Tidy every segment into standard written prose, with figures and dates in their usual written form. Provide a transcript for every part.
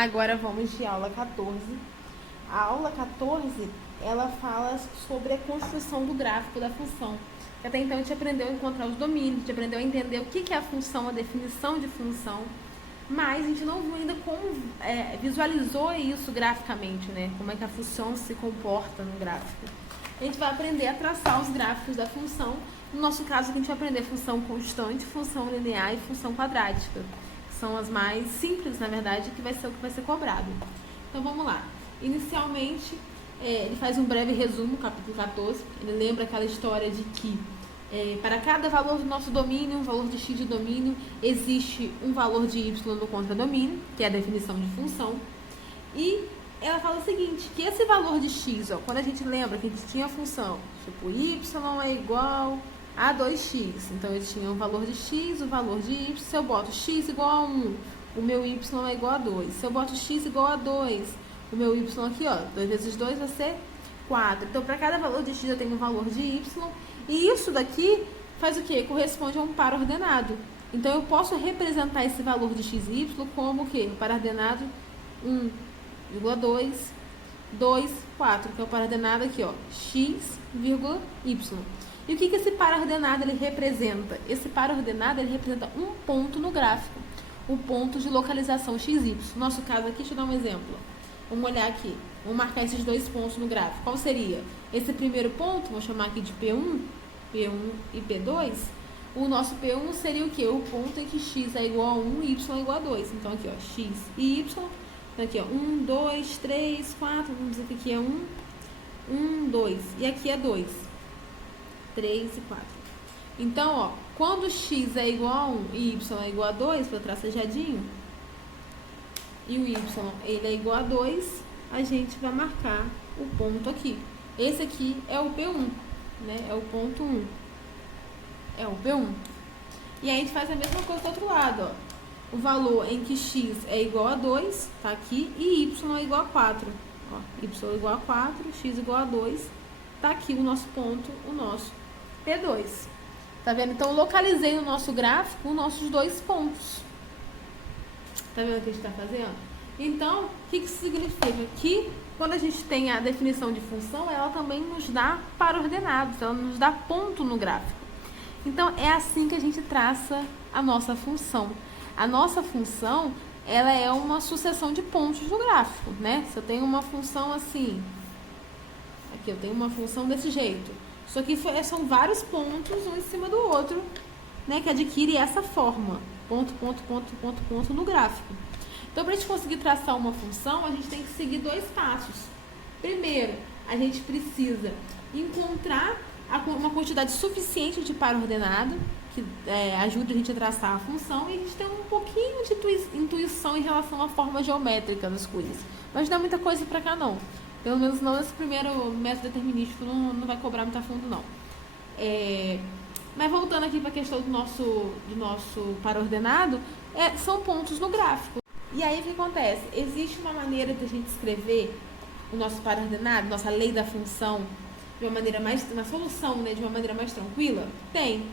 Agora vamos de aula 14. A aula 14, ela fala sobre a construção do gráfico da função. Até então a gente aprendeu a encontrar os domínios, a gente aprendeu a entender o que é a função, a definição de função, mas a gente não viu ainda como visualizou isso graficamente, né? Como é que a função se comporta no gráfico. A gente vai aprender a traçar os gráficos da função. No nosso caso, a gente vai aprender função constante, função linear e função quadrática. São as mais simples, na verdade, que vai ser o que vai ser cobrado. Então, vamos lá. Inicialmente, ele faz um breve resumo, capítulo 14. Ele lembra aquela história de que para cada valor do nosso domínio, um valor de x de domínio, existe um valor de y no contradomínio, que é a definição de função. E ela fala o seguinte, que esse valor de x, ó, quando a gente lembra que a gente tinha a função, tipo, y é igual a 2x. Então, eu tinha um valor de x, o valor de y. Se eu boto x igual a 1, o meu y é igual a 2. Se eu boto x igual a 2, o meu y aqui, ó, 2 vezes 2 vai ser 4. Então, para cada valor de x, eu tenho um valor de y. E isso daqui faz o quê? Corresponde a um par ordenado. Então, eu posso representar esse valor de x e y como o quê? O par ordenado 1,2, 2, 4, que é o par ordenado aqui, ó, x, y. E o que esse par ordenado ele representa? Esse par ordenado ele representa um ponto no gráfico, o ponto de localização XY. No nosso caso aqui, deixa eu dar um exemplo. Vamos olhar aqui, vamos marcar esses dois pontos no gráfico. Qual seria? Esse primeiro ponto, vou chamar aqui de P1 e P2. O nosso P1 seria o quê? O ponto em que x é igual a 1 e y é igual a 2. Então aqui, ó, x e y. Então aqui, ó, 1, 2, 3, 4. Vamos dizer que aqui é 1, 2. E aqui é 2. 3 e 4. Então, ó, quando x é igual a 1 e y é igual a 2, para tracejadinho, e o y ele é igual a 2, a gente vai marcar o ponto aqui. Esse aqui é o P1, né? É o ponto 1. É o P1. E aí a gente faz a mesma coisa do outro lado, ó. O valor em que x é igual a 2, tá aqui, e y é igual a 4. Ó, y é igual a 4, x igual a 2, tá aqui o nosso ponto, o nosso P2. Tá vendo? Então, eu localizei no nosso gráfico os nossos dois pontos. Tá vendo o que a gente tá fazendo? Então, o que isso significa? Que quando a gente tem a definição de função, ela também nos dá par ordenados, ela nos dá ponto no gráfico. Então, é assim que a gente traça a nossa função. A nossa função, ela é uma sucessão de pontos no gráfico, né? Se eu tenho uma função assim, aqui eu tenho uma função desse jeito. Isso aqui são vários pontos, um em cima do outro, né, que adquire essa forma. Ponto, ponto, ponto, ponto, ponto no gráfico. Então, para a gente conseguir traçar uma função, a gente tem que seguir dois passos. Primeiro, a gente precisa encontrar uma quantidade suficiente de par ordenado, que ajude a gente a traçar a função, e a gente tem um pouquinho de intuição em relação à forma geométrica das coisas. Mas não é muita coisa para cá, não. Pelo menos não esse primeiro método determinístico não vai cobrar muito a fundo, não. Mas voltando aqui para a questão do nosso par ordenado, são pontos no gráfico. E aí o que acontece? Existe uma maneira de a gente escrever o nosso par ordenado, nossa lei da função, de uma maneira uma solução, né, de uma maneira mais tranquila? Tem.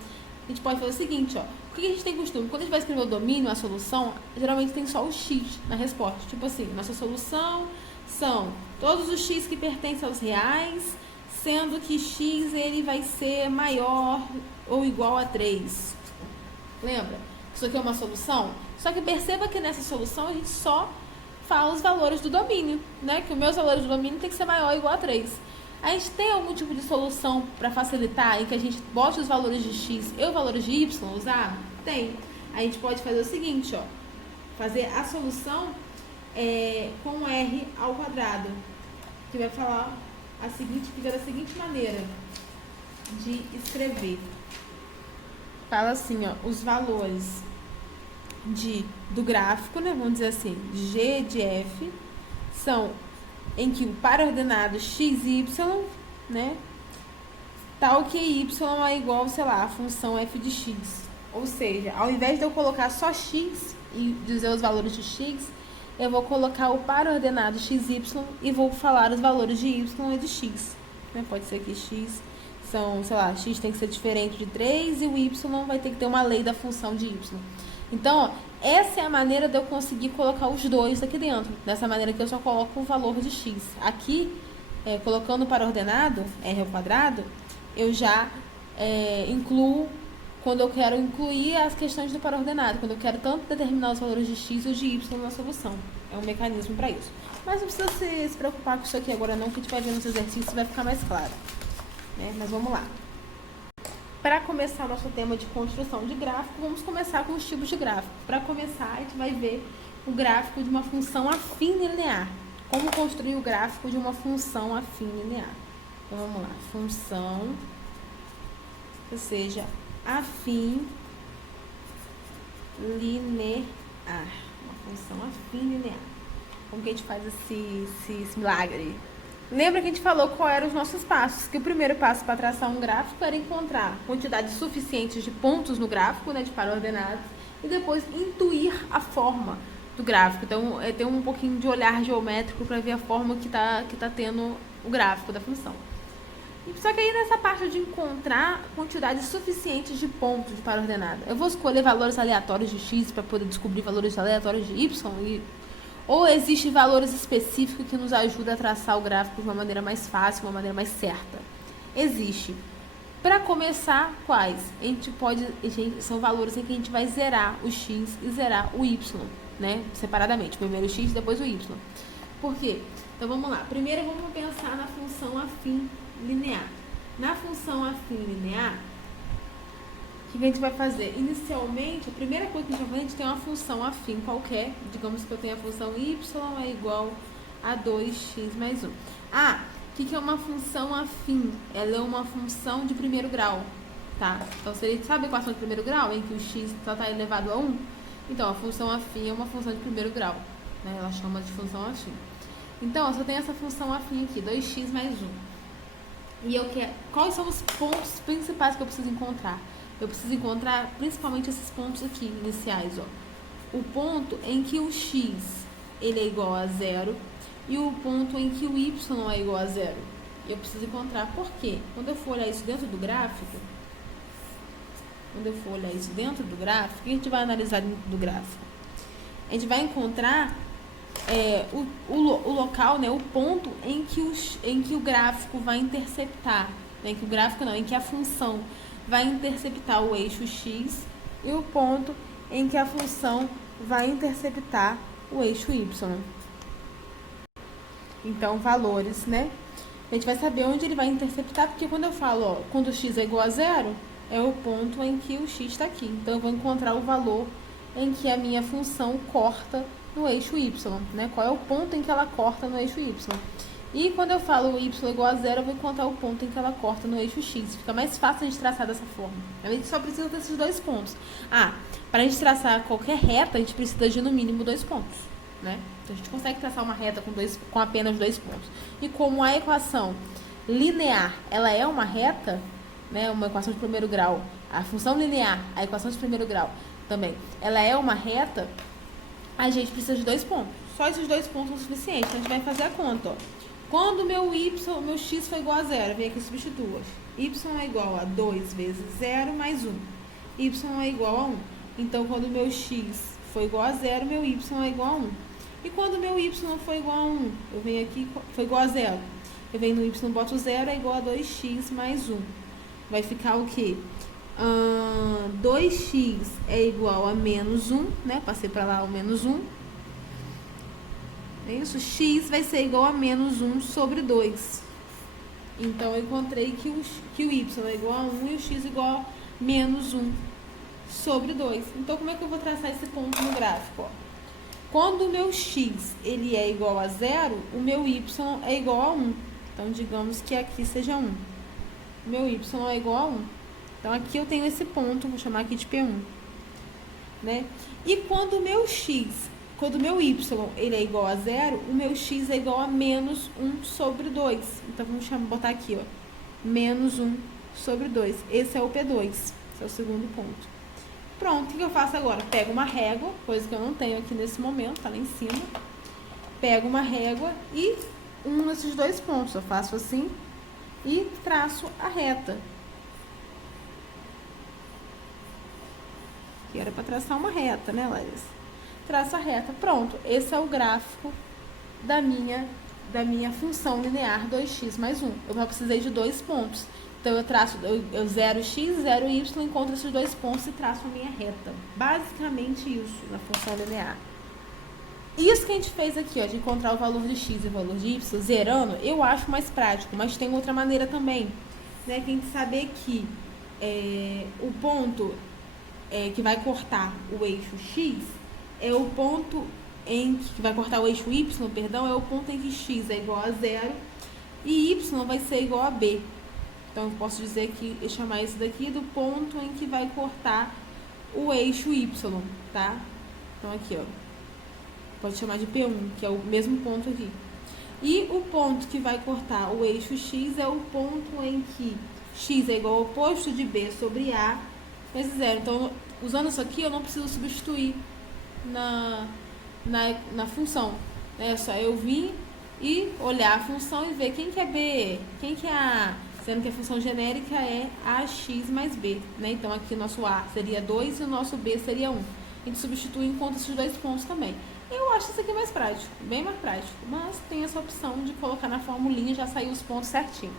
A gente pode fazer o seguinte, ó. O que a gente tem costume? Quando a gente vai escrever o domínio, a solução, geralmente tem só o x na resposta. Tipo assim, nossa solução são todos os x que pertencem aos reais, sendo que x ele vai ser maior ou igual a 3. Lembra? Isso aqui é uma solução? Só que perceba que nessa solução a gente só fala os valores do domínio, né? Que os meus valores do domínio tem que ser maior ou igual a 3. A gente tem algum tipo de solução para facilitar em que a gente bote os valores de x e os valores de y usar? Tem. A gente pode fazer o seguinte, ó. Fazer a solução com r ao quadrado, que vai falar fica da seguinte maneira de escrever. Fala assim, ó, os valores do gráfico, né, vamos dizer assim, g de f, são em que o par ordenado x e y, né, tal que y é igual, sei lá, a função f de x. Ou seja, ao invés de eu colocar só x e dizer os valores de x, eu vou colocar o par ordenado xy e vou falar os valores de y e de x. Né? Pode ser que x são, sei lá, x tem que ser diferente de 3 e o y vai ter que ter uma lei da função de y. Então, ó, essa é a maneira de eu conseguir colocar os dois aqui dentro. Dessa maneira que eu só coloco o valor de x. Aqui, colocando para ordenado, r ao quadrado, eu já incluo quando eu quero incluir as questões do para ordenado, quando eu quero tanto determinar os valores de x ou de y na solução. É um mecanismo para isso. Mas não precisa se preocupar com isso aqui agora não, que a gente vai ver nos exercícios e vai ficar mais claro. Né? Mas vamos lá. Para começar o nosso tema de construção de gráfico, vamos começar com os tipos de gráfico. Para começar, a gente vai ver o gráfico de uma função afim linear. Como construir o gráfico de uma função afim linear. Então, vamos lá. Função, ou seja, afim linear. Uma função afim linear. Como que a gente faz esse milagre? Lembra que a gente falou qual eram os nossos passos? Que o primeiro passo para traçar um gráfico era encontrar quantidades suficientes de pontos no gráfico, né, de par ordenados, e depois intuir a forma do gráfico. Então, ter um pouquinho de olhar geométrico para ver a forma que tá tendo o gráfico da função. Só que aí nessa parte de encontrar quantidades suficientes de pontos de par ordenado, eu vou escolher valores aleatórios de x para poder descobrir valores aleatórios de y ou existem valores específicos que nos ajudam a traçar o gráfico de uma maneira mais fácil, de uma maneira mais certa? Existe. Para começar, quais? São valores em que a gente vai zerar o x e zerar o y, né? Separadamente. Primeiro o x, depois o y. Por quê? Então vamos lá. Primeiro vamos pensar na função afim linear. Na função afim linear, o que a gente vai fazer? Inicialmente, a primeira coisa que a gente vai fazer, a gente tem uma função afim qualquer. Digamos que eu tenho a função y é igual a 2x mais 1. O que é uma função afim? Ela é uma função de primeiro grau, tá? Então, você sabe a equação de primeiro grau, em que o x só está elevado a 1? Então, a função afim é uma função de primeiro grau, né? Ela chama de função afim. Então, eu só tenho essa função afim aqui, 2x mais 1. E eu quero... Quais são os pontos principais que eu preciso encontrar? Eu preciso encontrar principalmente esses pontos aqui iniciais, ó. O ponto em que o x ele é igual a 0 e o ponto em que o y é igual a 0. Eu preciso encontrar por quê? Quando eu for olhar isso dentro do gráfico, o que a gente vai analisar dentro do gráfico? A gente vai encontrar o local, né, o ponto em que o gráfico vai interceptar, né, em que a função vai interceptar o eixo x e o ponto em que a função vai interceptar o eixo y. Então, valores, né? A gente vai saber onde ele vai interceptar, porque quando eu falo, ó, quando o x é igual a 0, é o ponto em que o x está aqui. Então, eu vou encontrar o valor em que a minha função corta no eixo y, né? Qual é o ponto em que ela corta no eixo y. E quando eu falo y igual a 0, eu vou encontrar o ponto em que ela corta no eixo x. Fica mais fácil a gente traçar dessa forma. A gente só precisa desses dois pontos. Para a gente traçar qualquer reta, a gente precisa de no mínimo 2 pontos, né? Então, a gente consegue traçar uma reta com apenas 2 pontos. E como a equação linear, ela é uma reta, né? Uma equação de primeiro grau. A função linear, a equação de primeiro grau também, ela é uma reta, a gente precisa de 2 pontos. Só esses 2 pontos são suficientes. Então, a gente vai fazer a conta, ó. Quando meu x foi igual a 0, vem aqui e substitua. Y é igual a 2 vezes 0 mais 1. Y é igual a 1. Então, quando meu x foi igual a 0, meu y é igual a 1. E quando meu y foi igual a 1, eu venho aqui, foi igual a 0. Eu venho no y, boto 0, é igual a 2x mais 1. Vai ficar o quê? 2x é igual a menos 1, né? Passei para lá o menos 1. É isso? X vai ser igual a menos 1 sobre 2. Então, eu encontrei que o y é igual a 1 e o x é igual a menos 1 sobre 2. Então, como é que eu vou traçar esse ponto no gráfico? Ó? Quando o meu x ele é igual a 0, o meu y é igual a 1. Então, digamos que aqui seja 1. O meu y é igual a 1. Então, aqui eu tenho esse ponto, vou chamar aqui de P1. Né? E quando o meu y ele é igual a 0, o meu x é igual a menos 1 sobre 2. Então, vamos botar aqui, ó, menos 1 sobre 2. Esse é o P2, esse é o segundo ponto. Pronto, o que eu faço agora? Pego uma régua, coisa que eu não tenho aqui nesse momento, tá lá em cima. Pego uma régua e uno esses 2 pontos. Eu faço assim e traço a reta. Que era para traçar uma reta, né, Larissa? Traça a reta. Pronto, esse é o gráfico da minha função linear 2x mais 1. Eu precisei de 2 pontos. Então, eu traço 0x, 0y, encontro esses 2 pontos e traço a minha reta. Basicamente isso na função linear. Isso que a gente fez aqui, ó, de encontrar o valor de x e o valor de y, zerando, eu acho mais prático. Mas tem outra maneira também, né? Que a gente saber que o ponto que vai cortar o eixo x é o ponto que vai cortar o eixo y, perdão, é o ponto em que x é igual a 0 e y vai ser igual a b. Então, eu posso dizer que chamar isso daqui do ponto em que vai cortar o eixo y, tá? Então, aqui, ó, pode chamar de P1, que é o mesmo ponto aqui. E o ponto que vai cortar o eixo x é o ponto em que x é igual ao oposto de b sobre a vezes 0. Então, usando isso aqui, eu não preciso substituir na função. É só eu vir e olhar a função e ver quem que é b, quem que é a, sendo que a função genérica é ax mais b, né? Então, aqui o nosso a seria 2 e o nosso b seria 1. A gente substitui e encontra esses 2 pontos também. Eu acho isso aqui mais prático, bem mais prático, mas tem essa opção de colocar na formulinha e já sair os pontos certinho.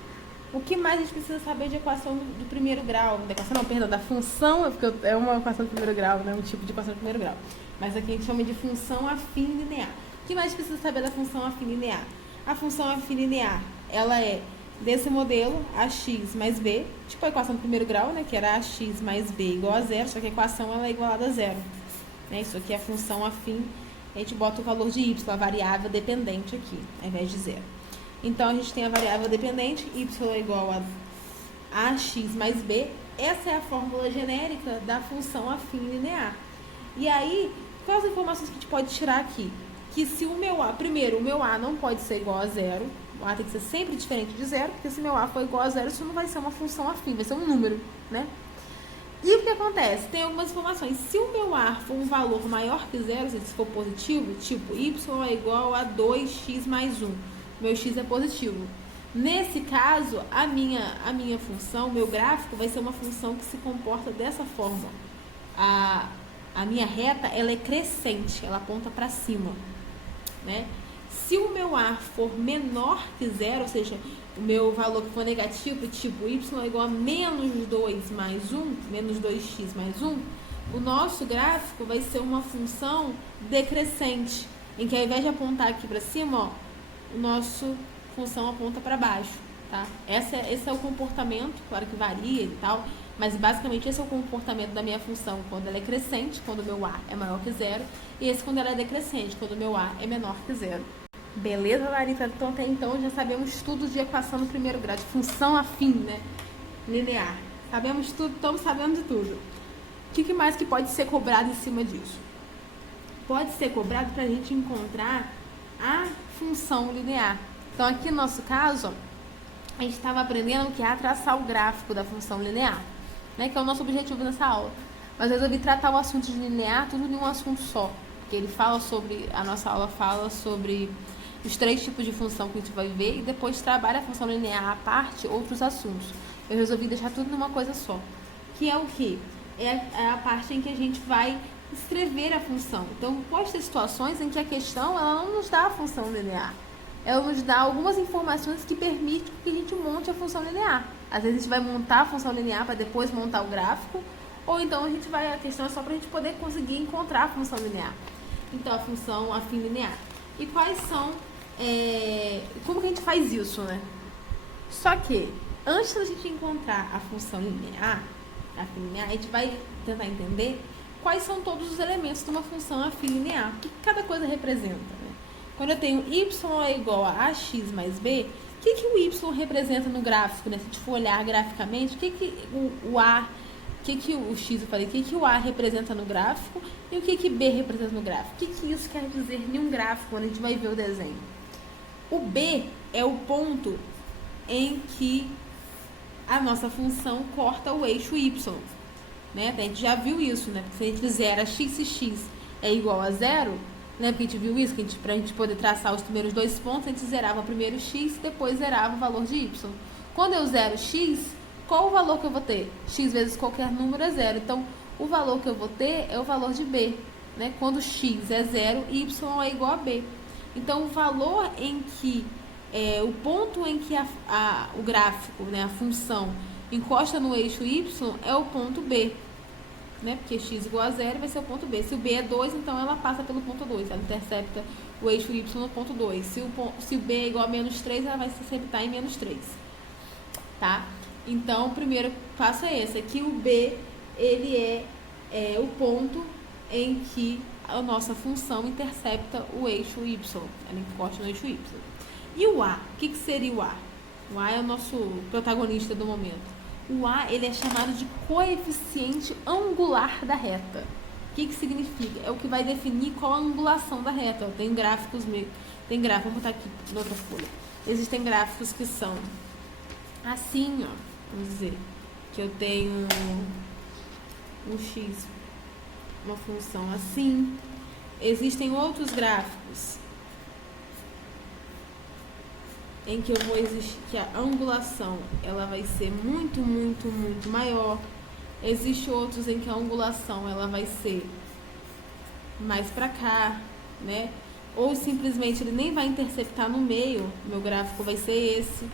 O que mais a gente precisa saber de equação do primeiro grau? Da equação não, perdão, da função, porque é uma equação do primeiro grau, né? Um tipo de equação do primeiro grau. Mas aqui a gente chama de função afim linear. O que mais a gente precisa saber da função afim linear? A função afim linear, ela é desse modelo, ax mais b, tipo a equação do primeiro grau, né? Que era ax mais b igual a 0, só que a equação ela é igualada a 0. Né? Isso aqui é a função afim, a gente bota o valor de y, a variável dependente aqui, ao invés de 0. Então, a gente tem a variável dependente, y é igual a ax mais b. Essa é a fórmula genérica da função afim linear. E aí, quais as informações que a gente pode tirar aqui? Que se o meu a, primeiro, o meu a não pode ser igual a 0, o a tem que ser sempre diferente de 0, porque se o meu a for igual a 0, isso não vai ser uma função afim, vai ser um número, né? E o que acontece? Tem algumas informações. Se o meu a for um valor maior que 0, se for positivo, tipo y é igual a 2x mais 1, meu x é positivo. Nesse caso, a minha função, meu gráfico, vai ser uma função que se comporta dessa forma. A minha reta, ela é crescente, ela aponta para cima, né? Se o meu a for menor que 0, ou seja, o meu valor que for negativo, tipo y é igual a menos 2 mais 1, menos 2x mais 1, o nosso gráfico vai ser uma função decrescente, em que ao invés de apontar aqui para cima, ó, o nosso função aponta para baixo, tá? Esse é o comportamento, claro que varia e tal, mas basicamente esse é o comportamento da minha função quando ela é crescente, quando o meu a é maior que 0, e esse quando ela é decrescente, quando o meu a é menor que 0. Beleza, Larissa? Então, até então, já sabemos tudo de equação no primeiro grau, de função afim, né? Linear. Sabemos tudo, estamos sabendo de tudo. O que mais que pode ser cobrado em cima disso? Pode ser cobrado para a gente encontrar a função linear. Então, aqui no nosso caso, a gente estava aprendendo o que é traçar o gráfico da função linear, né? Que é o nosso objetivo nessa aula. Mas eu resolvi tratar o assunto de linear tudo em um assunto só. Porque ele fala sobre, a nossa aula fala sobre os 3 tipos de função que a gente vai ver e depois trabalha a função linear à parte, outros assuntos. Eu resolvi deixar tudo numa coisa só. Que é o quê? É a parte em que a gente vai escrever a função. Então, pode ter situações em que a questão ela não nos dá a função linear. Ela nos dá algumas informações que permitem que a gente monte a função linear. Às vezes a gente vai montar a função linear para depois montar o gráfico, ou então a questão é só para a gente poder conseguir encontrar a função linear. Então, a função afim linear. E quais são... como que a gente faz isso, né? Só que, antes da gente encontrar a função linear, a gente vai tentar entender quais são todos os elementos de uma função afim linear. O que cada coisa representa, né? Quando eu tenho y é igual a ax mais b, o que o y representa no gráfico, né? Se a gente for olhar graficamente, o que o x, eu falei, o que o a representa no gráfico e o que b representa no gráfico. O que isso quer dizer em um gráfico, quando a gente vai ver o desenho? O b é o ponto em que a nossa função corta o eixo y, né? A gente já viu isso, né? Porque se a gente fizer x e x é igual a 0, né? Porque a gente viu isso, que pra gente poder traçar os primeiros 2 pontos, a gente zerava primeiro x e depois zerava o valor de y. Quando eu zero x, qual o valor que eu vou ter? X vezes qualquer número é 0. Então, o valor que eu vou ter é o valor de b, né? Quando x é 0, y é igual a b. Então, o valor em que, o ponto em que o gráfico, né, a função, encosta no eixo y é o ponto b, né? Porque x igual a 0 vai ser o ponto b. Se o b é 2, então ela passa pelo ponto 2, ela intercepta o eixo y no ponto 2. Se o b é igual a menos 3, ela vai se interceptar em menos 3, tá? Então, o primeiro passo é esse, aqui o b, ele é o ponto em que a nossa função intercepta o eixo y, ela encosta no eixo y. E o a? O que seria o a? O a é o nosso protagonista do momento. O a, ele é chamado de coeficiente angular da reta. O que significa? É o que vai definir qual a angulação da reta. Ó, tem gráficos, vamos botar aqui na outra folha. Existem gráficos que são assim, ó, vamos dizer, que eu tenho um x, uma função assim. Existem outros gráficos em que eu vou existir, que a angulação ela vai ser muito, muito, muito maior. Existem outros em que a angulação ela vai ser mais para cá, né? Ou simplesmente ele nem vai interceptar no meio, meu gráfico vai ser esse.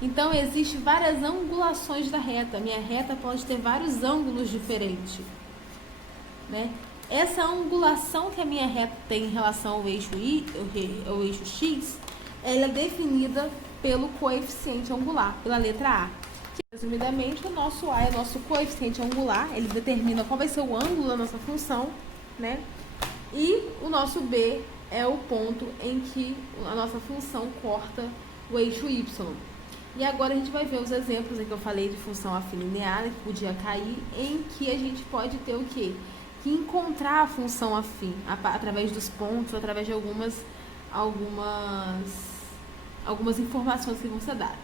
Então, existem várias angulações da reta. Minha reta pode ter vários ângulos diferentes, né? Essa angulação que a minha reta tem em relação ao eixo ao eixo x, ela é definida pelo coeficiente angular, pela letra A. Resumidamente, o nosso A é o nosso coeficiente angular, ele determina qual vai ser o ângulo da nossa função, né? E o nosso B é o ponto em que a nossa função corta o eixo y. E agora a gente vai ver os exemplos em que eu falei de função afim linear, que podia cair, em que a gente pode ter o quê? Que encontrar a função afim através dos pontos, através de algumas informações que vão ser dadas.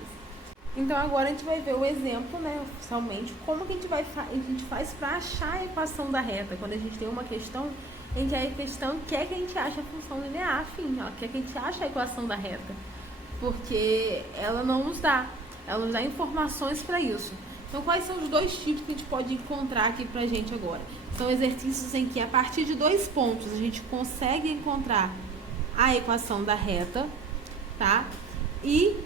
Então agora a gente vai ver o exemplo, né, oficialmente, como que a gente faz para achar a equação da reta, quando a gente tem uma questão em que a questão quer que a gente ache a função linear afim, ela quer que a gente ache a equação da reta, porque ela nos dá informações para isso. Então, quais são os dois tipos que a gente pode encontrar aqui pra gente agora? São exercícios em que, a partir de 2 pontos, a gente consegue encontrar a equação da reta, tá? E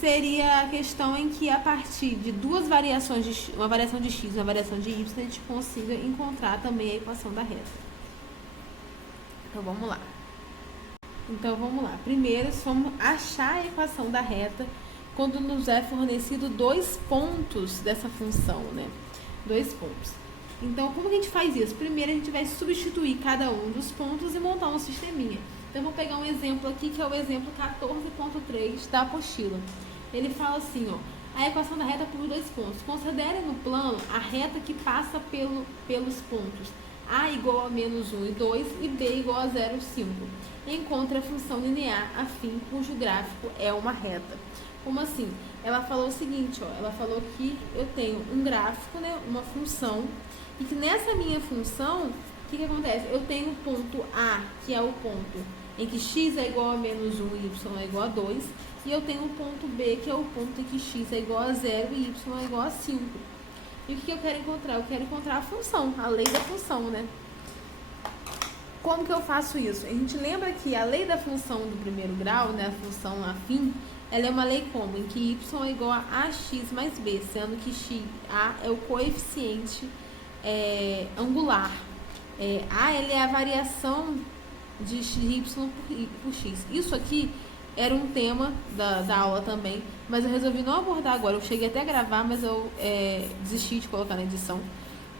seria a questão em que, a partir de duas variações, uma variação de x e uma variação de y, a gente consiga encontrar também a equação da reta. Então, vamos lá. Primeiro, vamos achar a equação da reta quando nos é fornecido 2 pontos dessa função, né? 2 pontos. Então, como que a gente faz isso? Primeiro, a gente vai substituir cada um dos pontos e montar um sisteminha. Então, eu vou pegar um exemplo aqui, que é o exemplo 14.3 da apostila. Ele fala assim, ó, a equação da reta por 2 pontos. Considere no plano a reta que passa pelos pontos a igual a menos 1 e 2 e b igual a 0 e 5. Encontre a função linear afim cujo gráfico é uma reta. Como assim? Ela falou o seguinte, ó, ela falou que eu tenho um gráfico, né, uma função, e que nessa minha função, o que acontece? Eu tenho o ponto A, que é o ponto em que x é igual a menos 1 e y é igual a 2, e eu tenho o ponto B, que é o ponto em que x é igual a 0 e y é igual a 5. E o que eu quero encontrar? Eu quero encontrar a função, a lei da função, né? Como que eu faço isso? A gente lembra que a lei da função do primeiro grau, né, a função afim, ela é uma lei como? Em que y é igual a ax mais b, sendo que a é o coeficiente angular. A ele é a variação de y por x. Isso aqui era um tema da aula também, mas eu resolvi não abordar agora. Eu cheguei até a gravar, mas eu desisti de colocar na edição,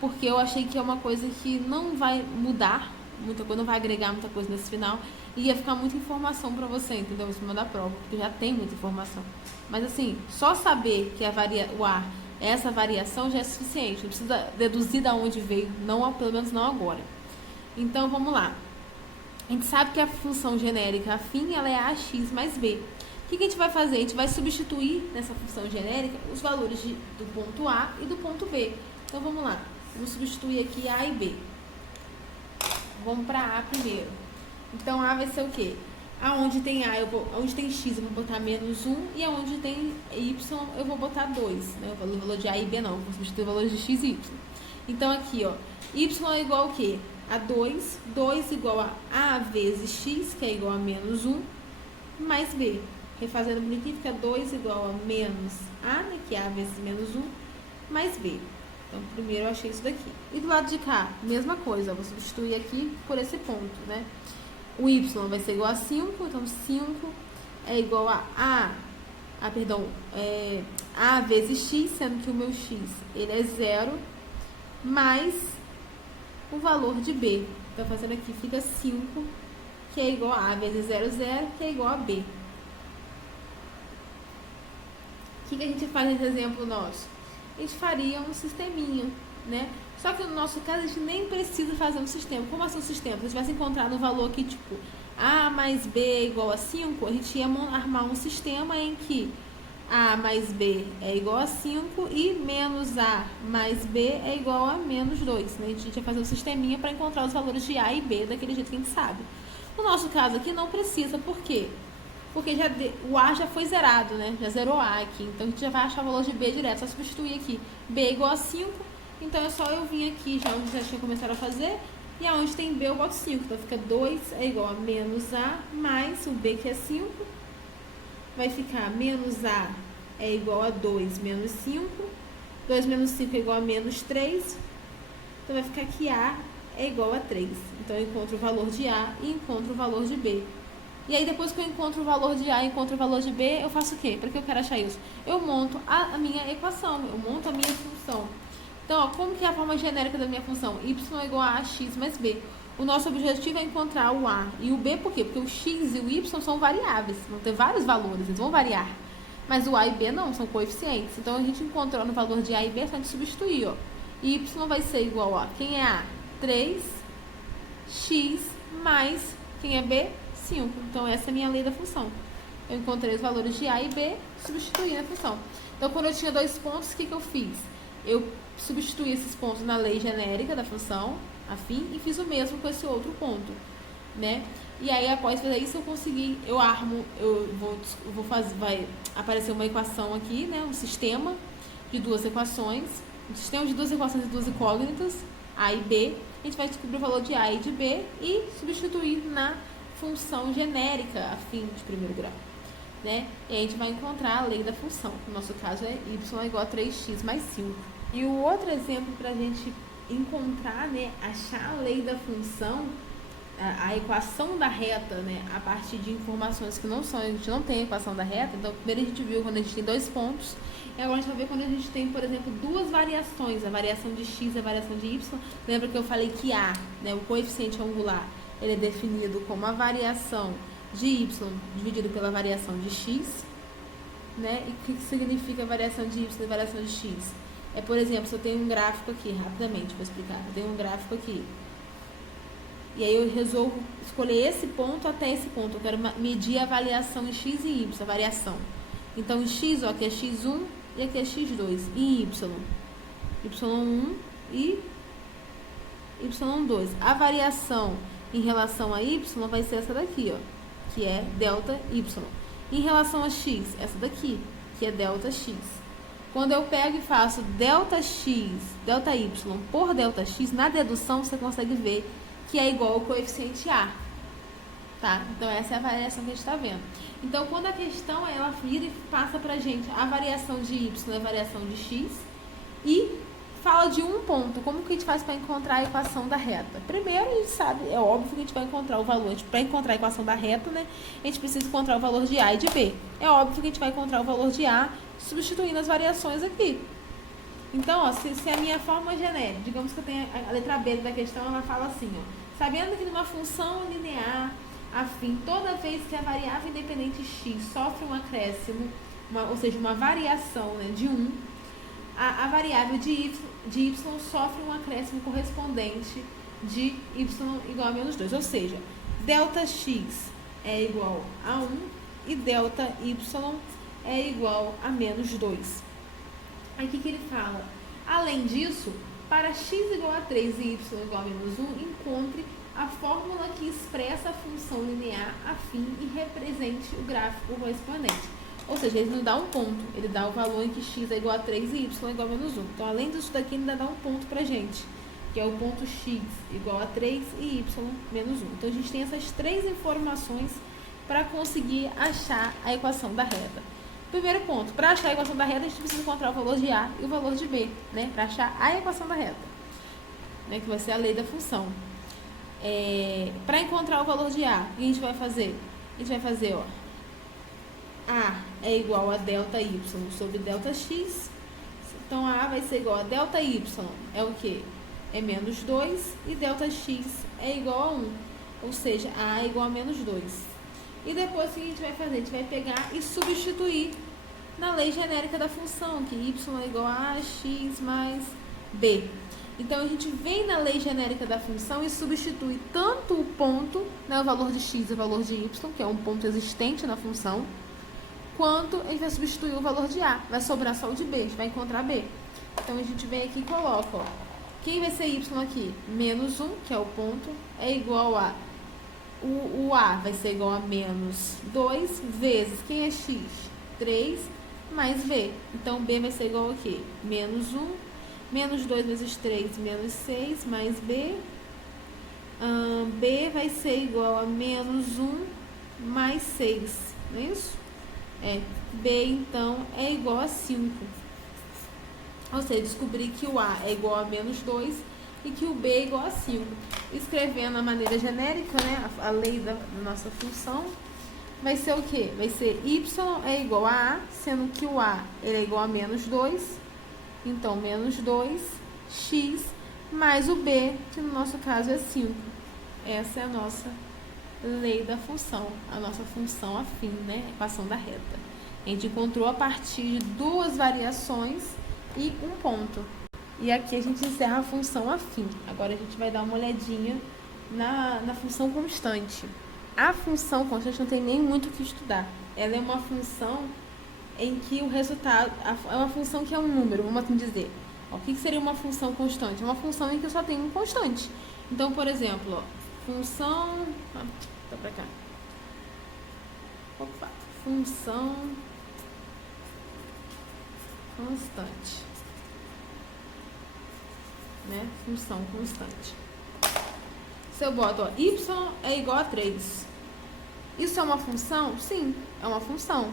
porque eu achei que é uma coisa que não vai mudar muita coisa, não vai agregar muita coisa nesse final, e ia ficar muita informação pra você, entendeu? Em cima da prova, porque já tem muita informação. Mas assim, só saber que o A é essa variação já é suficiente, não precisa deduzir de onde veio, pelo menos não agora. Então, vamos lá. A gente sabe que a função genérica afim, ela é ax mais b. O que a gente vai fazer? A gente vai substituir nessa função genérica os valores do ponto A e do ponto B. Então, vamos lá. Vou substituir aqui A e B. Vamos para A primeiro. Então, A vai ser o quê? Aonde tem onde tem x, eu vou botar menos 1, e aonde tem y, eu vou botar 2. Né? O valor de A e B não, vou substituir o valor de x e y. Então, aqui, ó, Y é igual a quê? A 2. 2 igual a vezes x, que é igual a menos 1, mais b. Refazendo bonitinho, fica 2 igual a menos a, né, que é a vezes menos 1, mais b. Então, primeiro eu achei isso daqui. E do lado de cá, mesma coisa. Eu vou substituir aqui por esse ponto, né? O y vai ser igual a 5, então 5 é igual a vezes x, sendo que o meu x ele é 0, mais o valor de b. Então, fazendo aqui, fica 5, que é igual a vezes 0, 0, que é igual a b. O que a gente faz nesse exemplo nosso? A gente faria um sisteminha, né? Só que no nosso caso, a gente nem precisa fazer um sistema. Como assim um sistema? Se eu tivesse encontrado um valor aqui, tipo, a mais b é igual a 5, a gente ia armar um sistema em que a mais b é igual a 5 e menos a mais b é igual a menos 2. Né? A gente ia fazer um sisteminha para encontrar os valores de a e b daquele jeito que a gente sabe. No nosso caso aqui, não precisa. Por quê? Porque o A já foi zerado, né? Já zerou A aqui. Então, a gente já vai achar o valor de B direto. Só substituir aqui. B é igual a 5. Então, é só eu vir aqui, já onde já tinha começado a fazer. E aonde tem B, eu boto 5. Então, fica 2 é igual a menos A mais o B, que é 5. Vai ficar menos A é igual a 2 menos 5. 2 menos 5 é igual a menos 3. Então, vai ficar que A é igual a 3. Então, eu encontro o valor de A e encontro o valor de B. E aí, depois que eu encontro o valor de A e encontro o valor de B, eu faço o quê? Para que eu quero achar isso? Eu monto a minha equação, eu monto a minha função. Então, ó, como que é a forma genérica da minha função? Y é igual a x mais b. O nosso objetivo é encontrar o A e o B, por quê? Porque o x e o y são variáveis, vão ter vários valores, eles vão variar. Mas o A e B não, são coeficientes. Então, a gente encontrou no valor de A e B, é só a gente substituir, ó. Y vai ser igual a, quem é A? 3x mais, quem é B? 5. Então, essa é a minha lei da função. Eu encontrei os valores de A e B, substituí na função. Então, quando eu tinha 2 pontos, o que eu fiz? Eu substituí esses pontos na lei genérica da função, afim, e fiz o mesmo com esse outro ponto, né? E aí, após fazer isso, eu consegui, vai aparecer uma equação aqui, né? Um sistema de duas equações, um sistema de duas equações e duas incógnitas, A e B. A gente vai descobrir o valor de A e de B e substituir na função genérica a fim de primeiro grau, né? E a gente vai encontrar a lei da função. No nosso caso é y é igual a 3x mais 5. E o outro exemplo para a gente encontrar, né, achar a lei da função, a equação da reta, né, a partir de informações que não são, a gente não tem a equação da reta. Então, primeiro a gente viu quando a gente tem 2 pontos, e agora a gente vai ver quando a gente tem, por exemplo, duas variações, a variação de x e a variação de y. Lembra que eu falei que A, né, o coeficiente angular, ele é definido como a variação de y dividido pela variação de x, né? E o que significa a variação de y e a variação de x? É, por exemplo, se eu tenho um gráfico aqui, rapidamente vou explicar. Eu tenho um gráfico aqui. E aí eu resolvo escolher esse ponto até esse ponto. Eu quero medir a variação em x e y, a variação. Então, em x, ó, aqui é x1 e aqui é x2. E em y? y1 e y2. A variação em relação a y vai ser essa daqui, ó, que é delta y. Em relação a x, essa daqui, que é delta x. Quando eu pego e faço delta x, delta y por delta x, na dedução você consegue ver que é igual ao coeficiente A. Tá? Então, essa é a variação que a gente está vendo. Então, quando a questão ela vira e passa pra gente a variação de y e a variação de x e fala de um ponto, como que a gente faz para encontrar a equação da reta? Primeiro, a gente sabe, é óbvio que a gente vai encontrar o valor, para encontrar a equação da reta, né, a gente precisa encontrar o valor de A e de B. É óbvio que a gente vai encontrar o valor de A substituindo as variações aqui. Então, ó, se a minha forma genérica, digamos que eu tenho a letra B da questão, ela fala assim, ó, sabendo que numa função linear, afim, toda vez que a variável independente x sofre um acréscimo, ou seja, uma variação, né, de 1, a variável de y sofre um acréscimo correspondente de y igual a menos 2. Ou seja, delta x é igual a 1 e delta y é igual a menos 2. Aí o que ele fala? Além disso, para x igual a 3 e y igual a menos 1, encontre a fórmula que expressa a função linear afim e represente o gráfico correspondente. Ou seja, ele não dá um ponto, ele dá o valor em que x é igual a 3 e y é igual a menos 1. Então, além disso daqui, ele ainda dá um ponto pra gente, que é o ponto x igual a 3 e y menos 1. Então, a gente tem essas três informações para conseguir achar a equação da reta. Primeiro ponto, para achar a equação da reta, a gente precisa encontrar o valor de A e o valor de B, né? Para achar a equação da reta, né? Que vai ser a lei da função. Para encontrar o valor de A, o que a gente vai fazer? A gente vai fazer, ó, A é igual a delta y sobre delta x. Então, a vai ser igual a delta y, é o quê? É menos 2, e delta x é igual a 1. Ou seja, a é igual a menos 2. E depois, o que a gente vai fazer? A gente vai pegar e substituir na lei genérica da função, que y é igual a x mais b. Então, a gente vem na lei genérica da função e substitui tanto o ponto, né, o valor de x e o valor de y, que é um ponto existente na função, quanto a gente vai substituir o valor de A. Vai sobrar só o de B, a gente vai encontrar B. Então, a gente vem aqui e coloca, ó, quem vai ser y aqui? Menos 1, que é o ponto, é igual a... O A vai ser igual a menos 2 vezes, quem é x? 3 mais V. Então, B vai ser igual a quê? Menos 1, menos 2 vezes 3, menos 6, mais B. B vai ser igual a menos 1 mais 6, não é isso? B, então, é igual a 5. Ou seja, descobri que o A é igual a menos 2 e que o B é igual a 5. Escrevendo a maneira genérica, né, a lei da nossa função, vai ser o quê? Vai ser y é igual a A, sendo que o A ele é igual a menos 2. Então, menos 2, x, mais o B, que no nosso caso é 5. Essa é a nossa lei da função, a nossa função afim, né? Equação da reta. A gente encontrou a partir de duas variações e um ponto. E aqui a gente encerra a função afim. Agora a gente vai dar uma olhadinha na função constante. A função constante não tem nem muito o que estudar. Ela é uma função em que o resultado... É uma função que é um número, vamos assim dizer. Ó, o que seria uma função constante? É uma função em que eu só tenho um constante. Então, por exemplo, ó, função... Tá pra cá. Opa. Função constante. Né? Função constante. Se eu boto, ó, y é igual a 3. Isso é uma função? Sim, é uma função.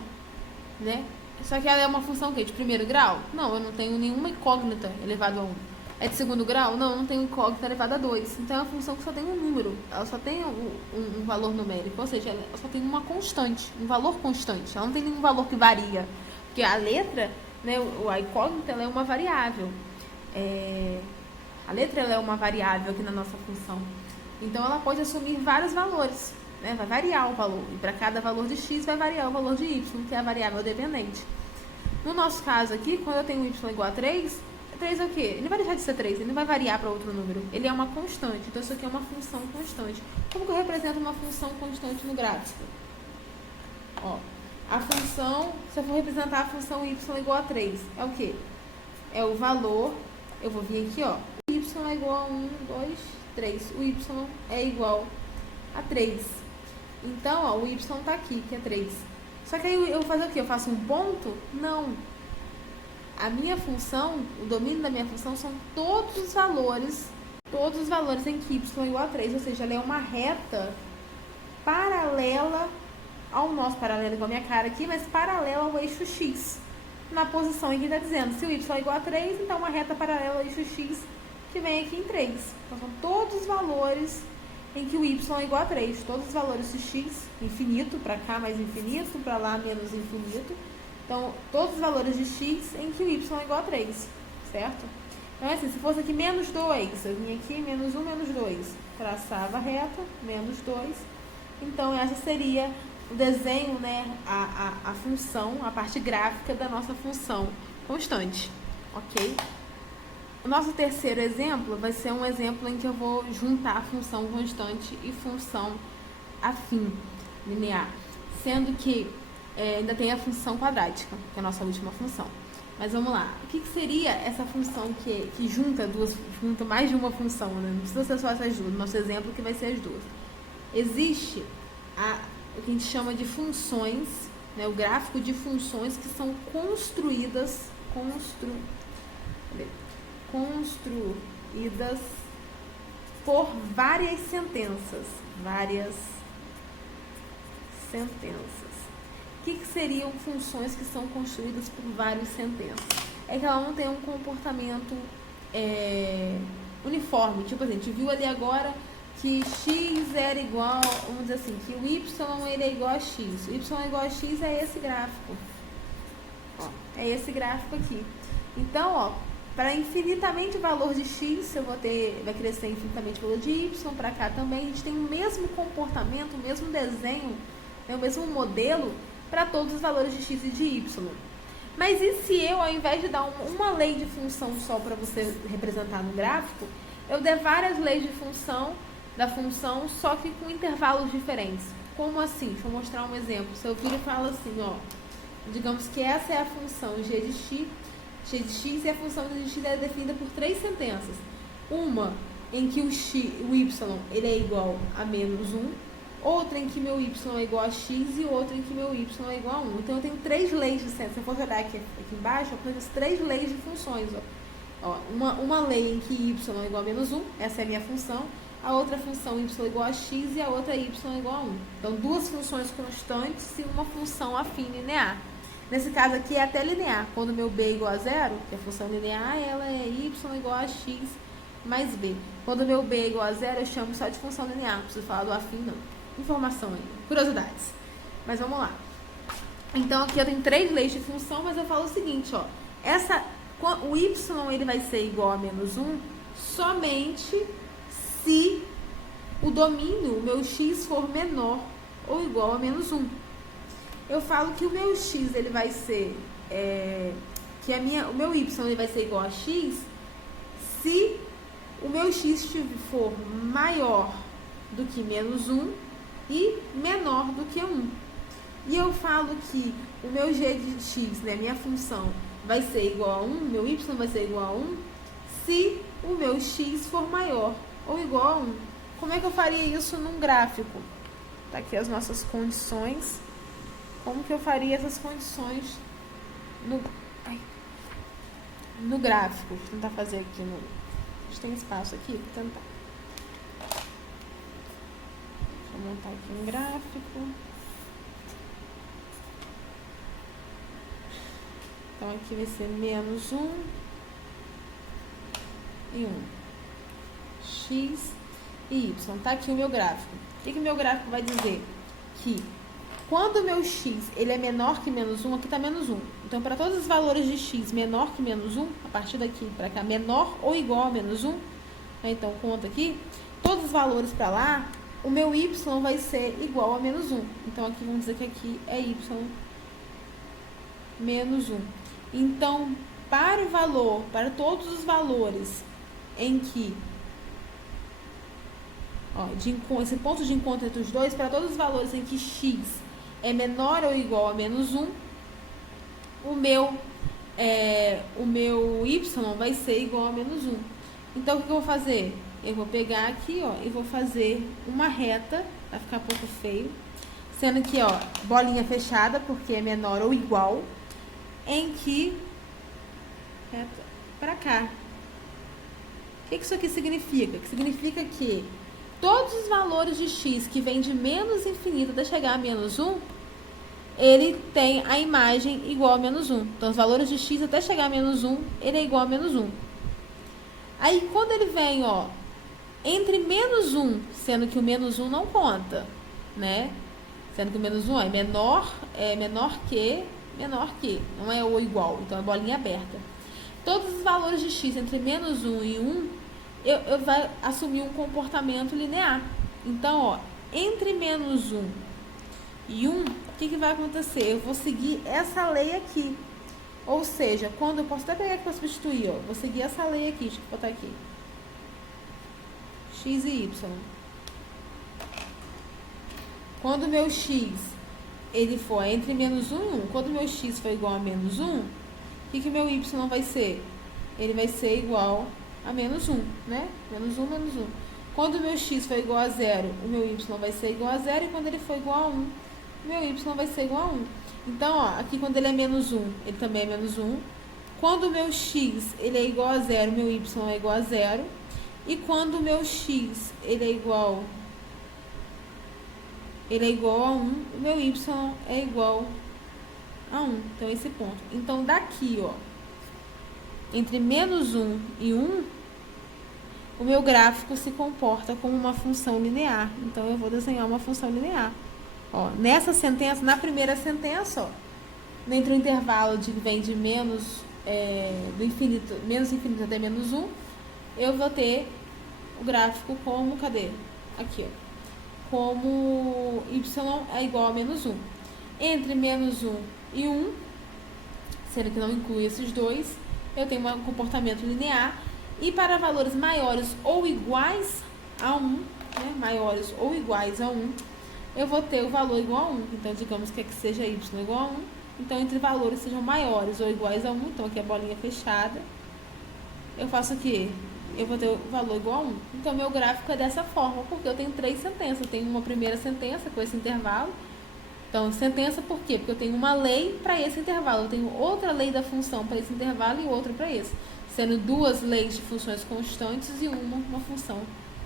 Né? Só que ela é uma função que de primeiro grau? Não, eu não tenho nenhuma incógnita elevado a 1. É de segundo grau? Não, eu não tenho incógnita elevado a 2. Então, é uma função que só tem um número. Ela só tem um valor numérico. Ou seja, ela só tem uma constante, um valor constante. Ela não tem nenhum valor que varia. Porque a letra, né, a incógnita, ela é uma variável. A letra ela é uma variável aqui na nossa função. Então, ela pode assumir vários valores. Né? Vai variar o valor. E para cada valor de x, vai variar o valor de y, que é a variável dependente. No nosso caso aqui, quando eu tenho y igual a 3... 3 é o quê? Ele não vai deixar de ser 3, ele não vai variar para outro número. Ele é uma constante, então isso aqui é uma função constante. Como que eu represento uma função constante no gráfico? Ó, a função, se eu for representar a função y igual a 3, é o quê? É o valor, eu vou vir aqui, ó, o y é igual a 1, 2, 3. O y é igual a 3. Então, ó, o y tá aqui, que é 3. Só que aí eu vou fazer o quê? Eu faço um ponto? Não. A minha função, o domínio da minha função são todos os valores em que y é igual a 3, ou seja, ela é uma reta paralela ao nosso, paralela igual a minha cara aqui, mas paralela ao eixo x, na posição em que está dizendo, se o y é igual a 3, então uma reta paralela ao eixo x que vem aqui em 3. Então, são todos os valores em que o y é igual a 3, todos os valores de x, infinito, para cá mais infinito, para lá menos infinito. Então, todos os valores de x em que o y é igual a 3, certo? Então, assim, se fosse aqui menos 2, eu vinha aqui menos 1, menos 2, traçava a reta, menos 2. Então, essa seria o desenho, né, a função, a parte gráfica da nossa função constante, ok? O nosso terceiro exemplo vai ser um exemplo em que eu vou juntar a função constante e função afim, linear, sendo que ainda tem a função quadrática, que é a nossa última função. Mas vamos lá. O que seria essa função que junta mais de uma função, né? Não precisa ser só essas duas. No nosso exemplo, que vai ser as duas. Existe o que a gente chama de funções, né? O gráfico de funções que são construídas por várias sentenças. Várias sentenças. O que seriam funções que são construídas por várias sentenças? É que ela não tem um comportamento uniforme. Tipo assim, a gente viu ali agora que x era igual, vamos dizer assim, que o y ele é igual a x. O y é igual a x é esse gráfico. Ó, é esse gráfico aqui. Então, ó, para infinitamente valor de x, vai crescer infinitamente o valor de y, para cá também. A gente tem o mesmo comportamento, o mesmo desenho, o mesmo modelo para todos os valores de x e de y. Mas e se eu, ao invés de dar uma lei de função só para você representar no gráfico, eu der várias leis de função, da função, só que com intervalos diferentes? Como assim? Deixa eu mostrar um exemplo. Se eu viro e falo assim, ó, digamos que essa é a função g de x e a função g de x é definida por três sentenças. Uma em que o y ele é igual a menos 1, outra em que meu y é igual a x e outra em que meu y é igual a 1. Então, eu tenho três leis de sentença. Se eu for olhar aqui embaixo, eu tenho as três leis de funções. Ó, uma lei em que y é igual a menos 1, essa é a minha função. A outra função y é igual a x e a outra y é igual a 1. Então, duas funções constantes e uma função afim linear. Nesse caso aqui é até linear. Quando meu b é igual a 0, que é a função linear, ela é y igual a x mais b. Quando meu b é igual a 0, eu chamo só de função linear. Não preciso falar do afim, não. Informação ainda. Curiosidades. Mas vamos lá. Então, aqui eu tenho três leis de função, mas eu falo o seguinte, ó. O y ele vai ser igual a menos 1 somente se o domínio, o meu x, for menor ou igual a menos 1. Eu falo que o meu x ele vai ser, o meu y ele vai ser igual a x se o meu x for maior do que menos 1 e menor do que 1. E eu falo que o meu g de x, né, minha função, vai ser igual a 1, meu y vai ser igual a 1, se o meu x for maior ou igual a 1. Como é que eu faria isso num gráfico? Tá aqui as nossas condições. Como que eu faria essas condições no gráfico? Vou tentar fazer aqui. A gente tem espaço aqui? Vou tentar. Deixa eu montar aqui um gráfico. Então, aqui vai ser menos 1 e 1. X e y. Tá aqui o meu gráfico. O que o meu gráfico vai dizer? Que quando o meu x ele é menor que menos 1, aqui está menos 1. Então, para todos os valores de x menor que menos 1, a partir daqui para cá, menor ou igual a menos 1, né? Então, conta aqui, todos os valores para lá, o meu y vai ser igual a menos 1. Então, aqui vamos dizer que aqui é y menos 1. Então, para todos os valores em que, esse ponto de encontro entre os dois, para todos os valores em que x é menor ou igual a menos 1, o meu y vai ser igual a menos 1. Então, o que eu vou fazer? Eu vou pegar aqui, e vou fazer uma reta, vai ficar um pouco feio, sendo que, bolinha fechada, porque é menor ou igual, em que, reta para cá. O que isso aqui significa? Significa que todos os valores de x que vêm de menos infinito até chegar a menos 1, ele tem a imagem igual a menos 1. Então, os valores de x até chegar a menos 1, ele é igual a menos 1. Aí, quando ele vem, entre menos 1, sendo que o menos 1 não conta, né? Sendo que o menos 1 é menor que, não é o igual, então é bolinha aberta. Todos os valores de x entre menos 1 e 1, eu vai assumir um comportamento linear. Então, entre menos 1 e 1, o que vai acontecer? Eu vou seguir essa lei aqui. Ou seja, quando eu posso até pegar aqui para substituir, vou seguir essa lei aqui, deixa eu botar aqui. X e y. Quando o meu x ele for entre menos 1 e 1, quando o meu x for igual a menos 1, o que meu y vai ser? Ele vai ser igual a menos 1, né? Menos 1, menos 1. Quando o meu x for igual a 0, o meu y vai ser igual a 0. E quando ele for igual a 1, o meu y vai ser igual a 1. Então, aqui quando ele é menos 1, ele também é menos 1. Quando o meu x ele é igual a 0, o meu y é igual a 0. E quando o meu x ele é igual a 1, o meu y é igual a 1. Então, esse ponto. Então, daqui, ó, entre menos 1 e 1, o meu gráfico se comporta como uma função linear. Então, eu vou desenhar uma função linear. Ó, nessa sentença, na primeira sentença, ó, entre o intervalo que vem de menos infinito até menos 1, eu vou ter o gráfico como, cadê? Aqui, ó. Como y é igual a menos 1. Entre menos 1 e 1, sendo que não inclui esses dois, eu tenho um comportamento linear. E para valores maiores ou iguais a 1, né, maiores ou iguais a 1, eu vou ter o valor igual a 1. Então, digamos que seja y igual a 1. Então, entre valores sejam maiores ou iguais a 1, então aqui é a bolinha fechada, eu faço o quê? Eu vou ter o valor igual a 1. Então, meu gráfico é dessa forma, porque eu tenho 3 sentenças. Eu tenho uma primeira sentença com esse intervalo. Então, sentença por quê? Porque eu tenho uma lei para esse intervalo. Eu tenho outra lei da função para esse intervalo e outra para esse. Sendo 2 leis de funções constantes e uma função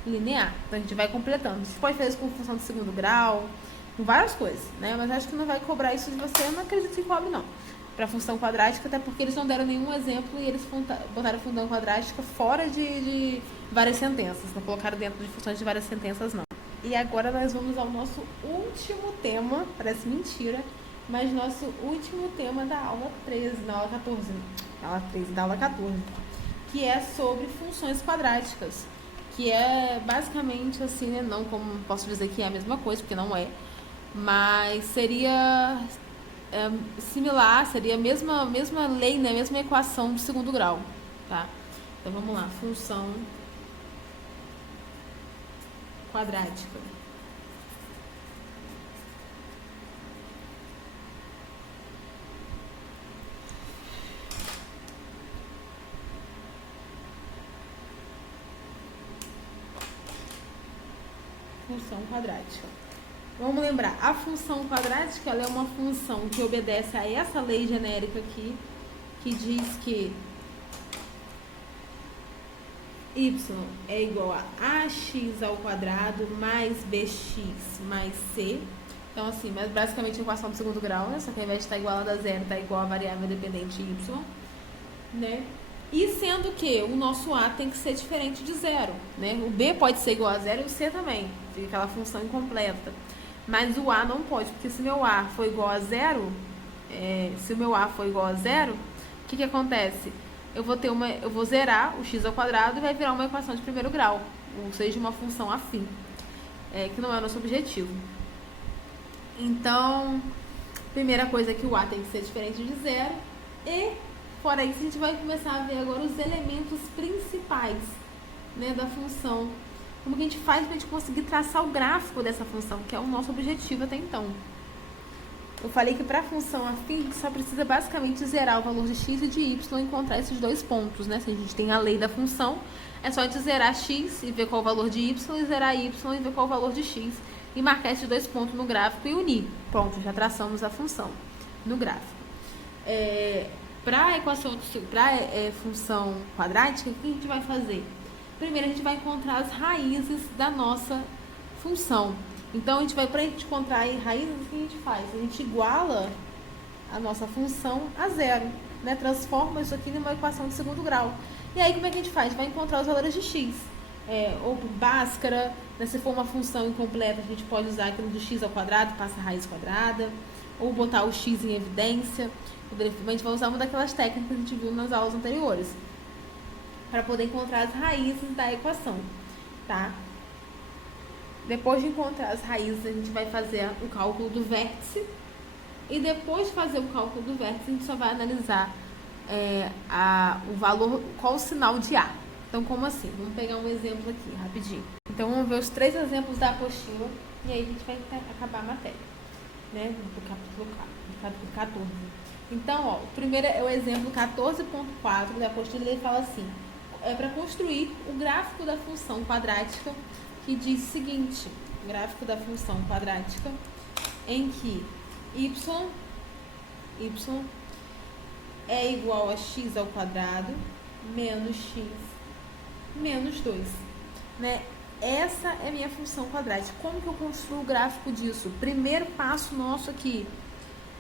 linear. Então, a gente vai completando. Você pode fazer isso com função de segundo grau, com várias coisas, né? Mas acho que não vai cobrar isso de você. Eu não acredito que cobre, não. Para função quadrática, até porque eles não deram nenhum exemplo e eles botaram função quadrática fora de várias sentenças. Não colocaram dentro de funções de várias sentenças, não. E agora nós vamos ao nosso último tema, parece mentira, mas nosso último tema da aula 13, da aula 14, da aula 14, que é sobre funções quadráticas, que é basicamente assim, né, não como posso dizer que é a mesma coisa, porque não é, mas seria similar, seria a mesma lei, né, a mesma equação de segundo grau, tá? Então vamos lá, função quadrática. Função quadrática. Vamos lembrar, a função quadrática ela é uma função que obedece a essa lei genérica aqui, que diz que y é igual a ax ao quadrado mais bx mais c. Então, assim, mas basicamente a equação do segundo grau, né? Só que ao invés de estar igualada a zero, está igual a variável dependente y, né? E sendo que o nosso a tem que ser diferente de zero, né? O b pode ser igual a zero e o c também, fica aquela função incompleta. Mas o a não pode, porque se meu a for igual a zero, o que acontece? Eu vou zerar o x ao quadrado e vai virar uma equação de primeiro grau, ou seja, uma função afim, que não é o nosso objetivo. Então, primeira coisa é que o a tem que ser diferente de zero. E, fora isso, a gente vai começar a ver agora os elementos principais, né, da função. Como que a gente faz para a gente conseguir traçar o gráfico dessa função, que é o nosso objetivo até então. Eu falei que para a função afim, a gente só precisa basicamente zerar o valor de x e de y e encontrar esses dois pontos, né? Se a gente tem a lei da função, é só a gente zerar x e ver qual é o valor de y, e zerar y e ver qual é o valor de x, e marcar esses dois pontos no gráfico e unir. Pronto, já traçamos a função no gráfico. Para a equação, função quadrática, o que a gente vai fazer? Primeiro, a gente vai encontrar as raízes da nossa função. Então, para a gente encontrar raízes, o que a gente faz? A gente iguala a nossa função a zero, né? Transforma isso aqui numa equação de segundo grau. E aí, como é que a gente faz? Vai encontrar os valores de x. Ou por Bhaskara, né? Se for uma função incompleta, a gente pode usar aquilo do x ao quadrado, passa a raiz quadrada, ou botar o x em evidência. A gente vai usar uma daquelas técnicas que a gente viu nas aulas anteriores, para poder encontrar as raízes da equação, tá? Depois de encontrar as raízes, a gente vai fazer o cálculo do vértice. E depois de fazer o cálculo do vértice, a gente só vai analisar o valor, qual o sinal de A. Então, como assim? Vamos pegar um exemplo aqui, rapidinho. Então, vamos ver os 3 exemplos da apostila. E aí a gente vai acabar a matéria, né? Do capítulo 14. Então, ó, o primeiro é o exemplo 14.4 da apostila. Ele fala assim, para construir o gráfico da função quadrática, que diz o seguinte, gráfico da função quadrática, em que y é igual a x ao quadrado menos x menos 2, né? Essa é a minha função quadrática. Como que eu construo o gráfico disso? Primeiro passo nosso aqui,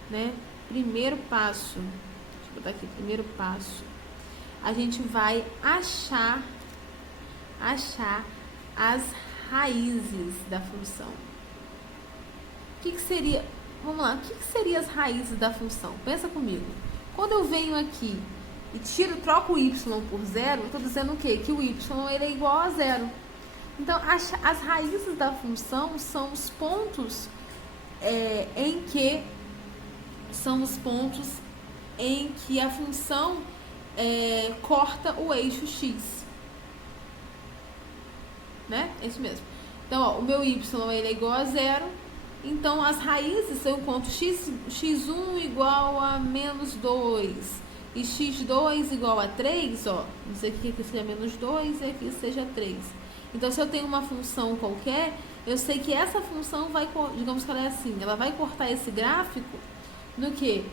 né? Primeiro passo, deixa eu botar aqui, primeiro passo, a gente vai achar as raízes da função. O que seria, vamos lá, o que seria as raízes da função? Pensa comigo. Quando eu venho aqui e troco o y por zero, eu estou dizendo o quê? Que o y ele é igual a zero. Então, as raízes da função são os pontos em que a função corta o eixo x, né? É isso mesmo. Então, ó, o meu y ele é igual a zero. Então, as raízes eu encontro x1 igual a menos 2 e x2 igual a 3, ó. Não sei que aqui seja menos 2 e aqui seja 3. Então, se eu tenho uma função qualquer, eu sei que essa função vai, digamos que ela é assim, ela vai cortar esse gráfico no que?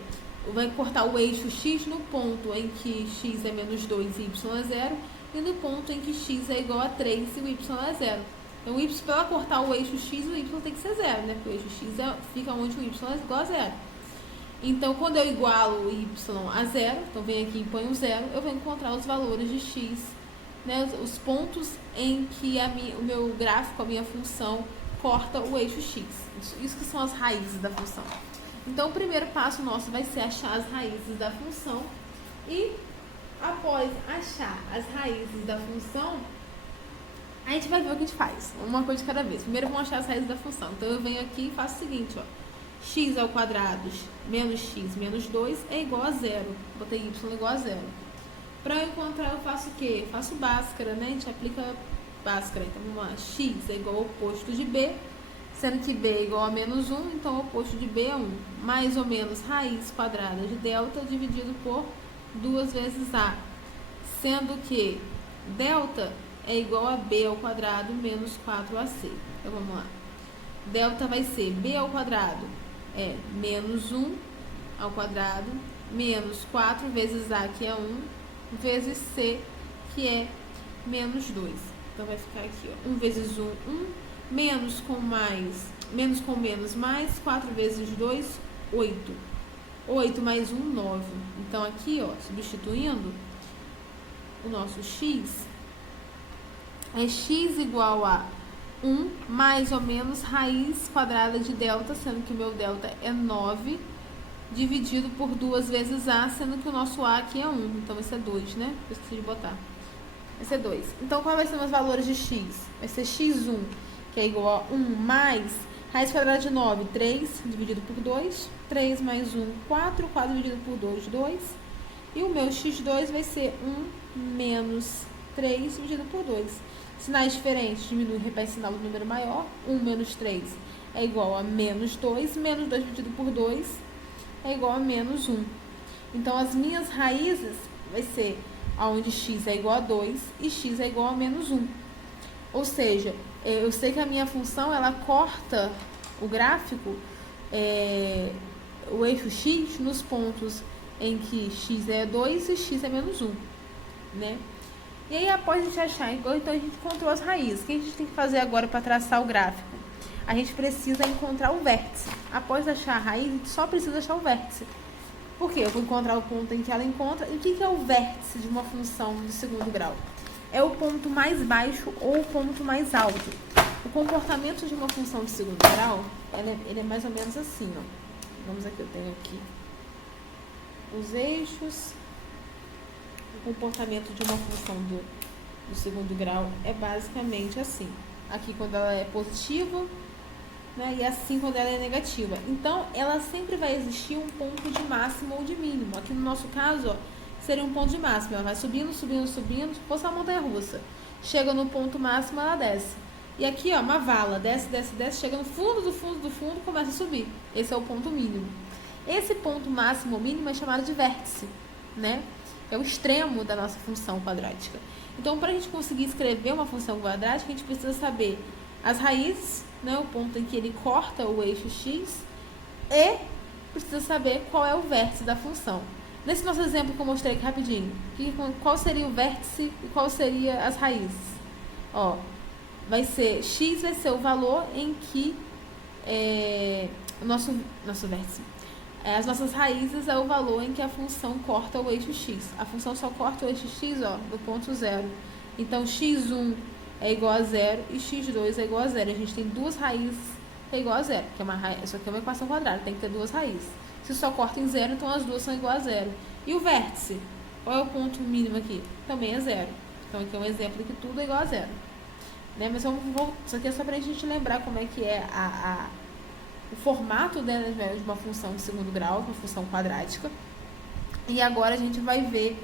Vai cortar o eixo x no ponto em que x é menos 2 e y é 0, e no ponto em que x é igual a 3 e o y é 0. Então, o y, para ela cortar o eixo x, o y tem que ser 0, né? Porque o eixo x fica onde o y é igual a 0. Então, quando eu igualo o y a 0, então venho aqui e ponho 0, eu vou encontrar os valores de x, né? Os pontos em que o meu gráfico, a minha função, corta o eixo x. Isso que são as raízes da função. Então, o primeiro passo nosso vai ser achar as raízes da função. E, após achar as raízes da função, a gente vai ver o que a gente faz. Uma coisa de cada vez. Primeiro, vamos achar as raízes da função. Então, eu venho aqui e faço o seguinte, ó. X ao quadrado menos x menos 2 é igual a 0. Botei y igual a 0. Para eu encontrar, eu faço o quê? Eu faço Bhaskara, né? A gente aplica Bhaskara. Então, vamos lá. X é igual ao oposto de B, sendo que B é igual a menos 1, então o oposto de B é 1. Mais ou menos raiz quadrada de delta dividido por 2 vezes A, sendo que delta é igual a B ao quadrado menos 4AC. Então, vamos lá. Delta vai ser B ao quadrado é menos 1 ao quadrado, menos 4 vezes A, que é 1, vezes C, que é menos 2. Então, vai ficar aqui, ó, 1 vezes 1, 1, menos com menos mais, 4 vezes 2, 8. 8 mais 1, 9. Então, aqui, ó, substituindo, o nosso x é x igual a 1 mais ou menos raiz quadrada de delta, sendo que o meu delta é 9, dividido por 2 vezes A, sendo que o nosso A aqui é 1. Então, vai ser 2, né? Eu esqueci de botar. Vai ser 2. Então, qual vai ser os valores de x? Vai ser x1, que é igual a 1 mais raiz quadrada de 9, 3, dividido por 2. 3 mais 1, 4. 4 dividido por 2, 2. E o meu x2 vai ser 1 menos 3 dividido por 2. Sinais diferentes, diminui e repete o sinal do número maior. 1 menos 3 é igual a menos 2. Menos 2 dividido por 2 é igual a menos 1. Então, as minhas raízes vai ser onde x é igual a 2 e x é igual a menos 1. Ou seja, eu sei que a minha função, ela corta o gráfico, o eixo x, nos pontos em que x é 2 e x é menos 1, né? E aí, após a gente achar, então a gente encontrou as raízes. O que a gente tem que fazer agora para traçar o gráfico? A gente precisa encontrar o vértice. Após achar a raiz, a gente só precisa achar o vértice. Por quê? Eu vou encontrar o ponto em que ela encontra. E o que é o vértice de uma função de segundo grau? É o ponto mais baixo ou o ponto mais alto. O comportamento de uma função de segundo grau, ele é mais ou menos assim, ó. Vamos aqui, eu tenho aqui os eixos. O comportamento de uma função do segundo grau é basicamente assim. Aqui quando ela é positiva, né, e assim quando ela é negativa. Então, ela sempre vai existir um ponto de máximo ou de mínimo. Aqui no nosso caso, ó, seria um ponto de máximo. Ela vai subindo, subindo, subindo, se fosse uma montanha-russa. Chega no ponto máximo, ela desce. E aqui, ó, uma vala, desce, desce, desce, chega no fundo do fundo do fundo, começa a subir. Esse é o ponto mínimo. Esse ponto máximo ou mínimo é chamado de vértice, né? É o extremo da nossa função quadrática. Então, para a gente conseguir escrever uma função quadrática, a gente precisa saber as raízes, né, o ponto em que ele corta o eixo x, e precisa saber qual é o vértice da função. Nesse nosso exemplo que eu mostrei aqui rapidinho, qual seria o vértice e qual seria as raízes? Ó, x vai ser o valor em que o nosso vértice. As nossas raízes é o valor em que a função corta o eixo x. A função só corta o eixo x, ó, no ponto 0. Então, x1 é igual a 0 e x2 é igual a 0. A gente tem duas raízes que é igual a 0, que isso aqui é uma equação quadrada, tem que ter duas raízes. Se só corta em 0, então as duas são igual a 0. E o vértice? Qual é o ponto mínimo aqui? Também é 0. Então, aqui é um exemplo de que tudo é igual a 0. Né? Mas isso aqui é só pra gente lembrar como é que é o formato de uma função de segundo grau, uma função quadrática. E agora a gente vai ver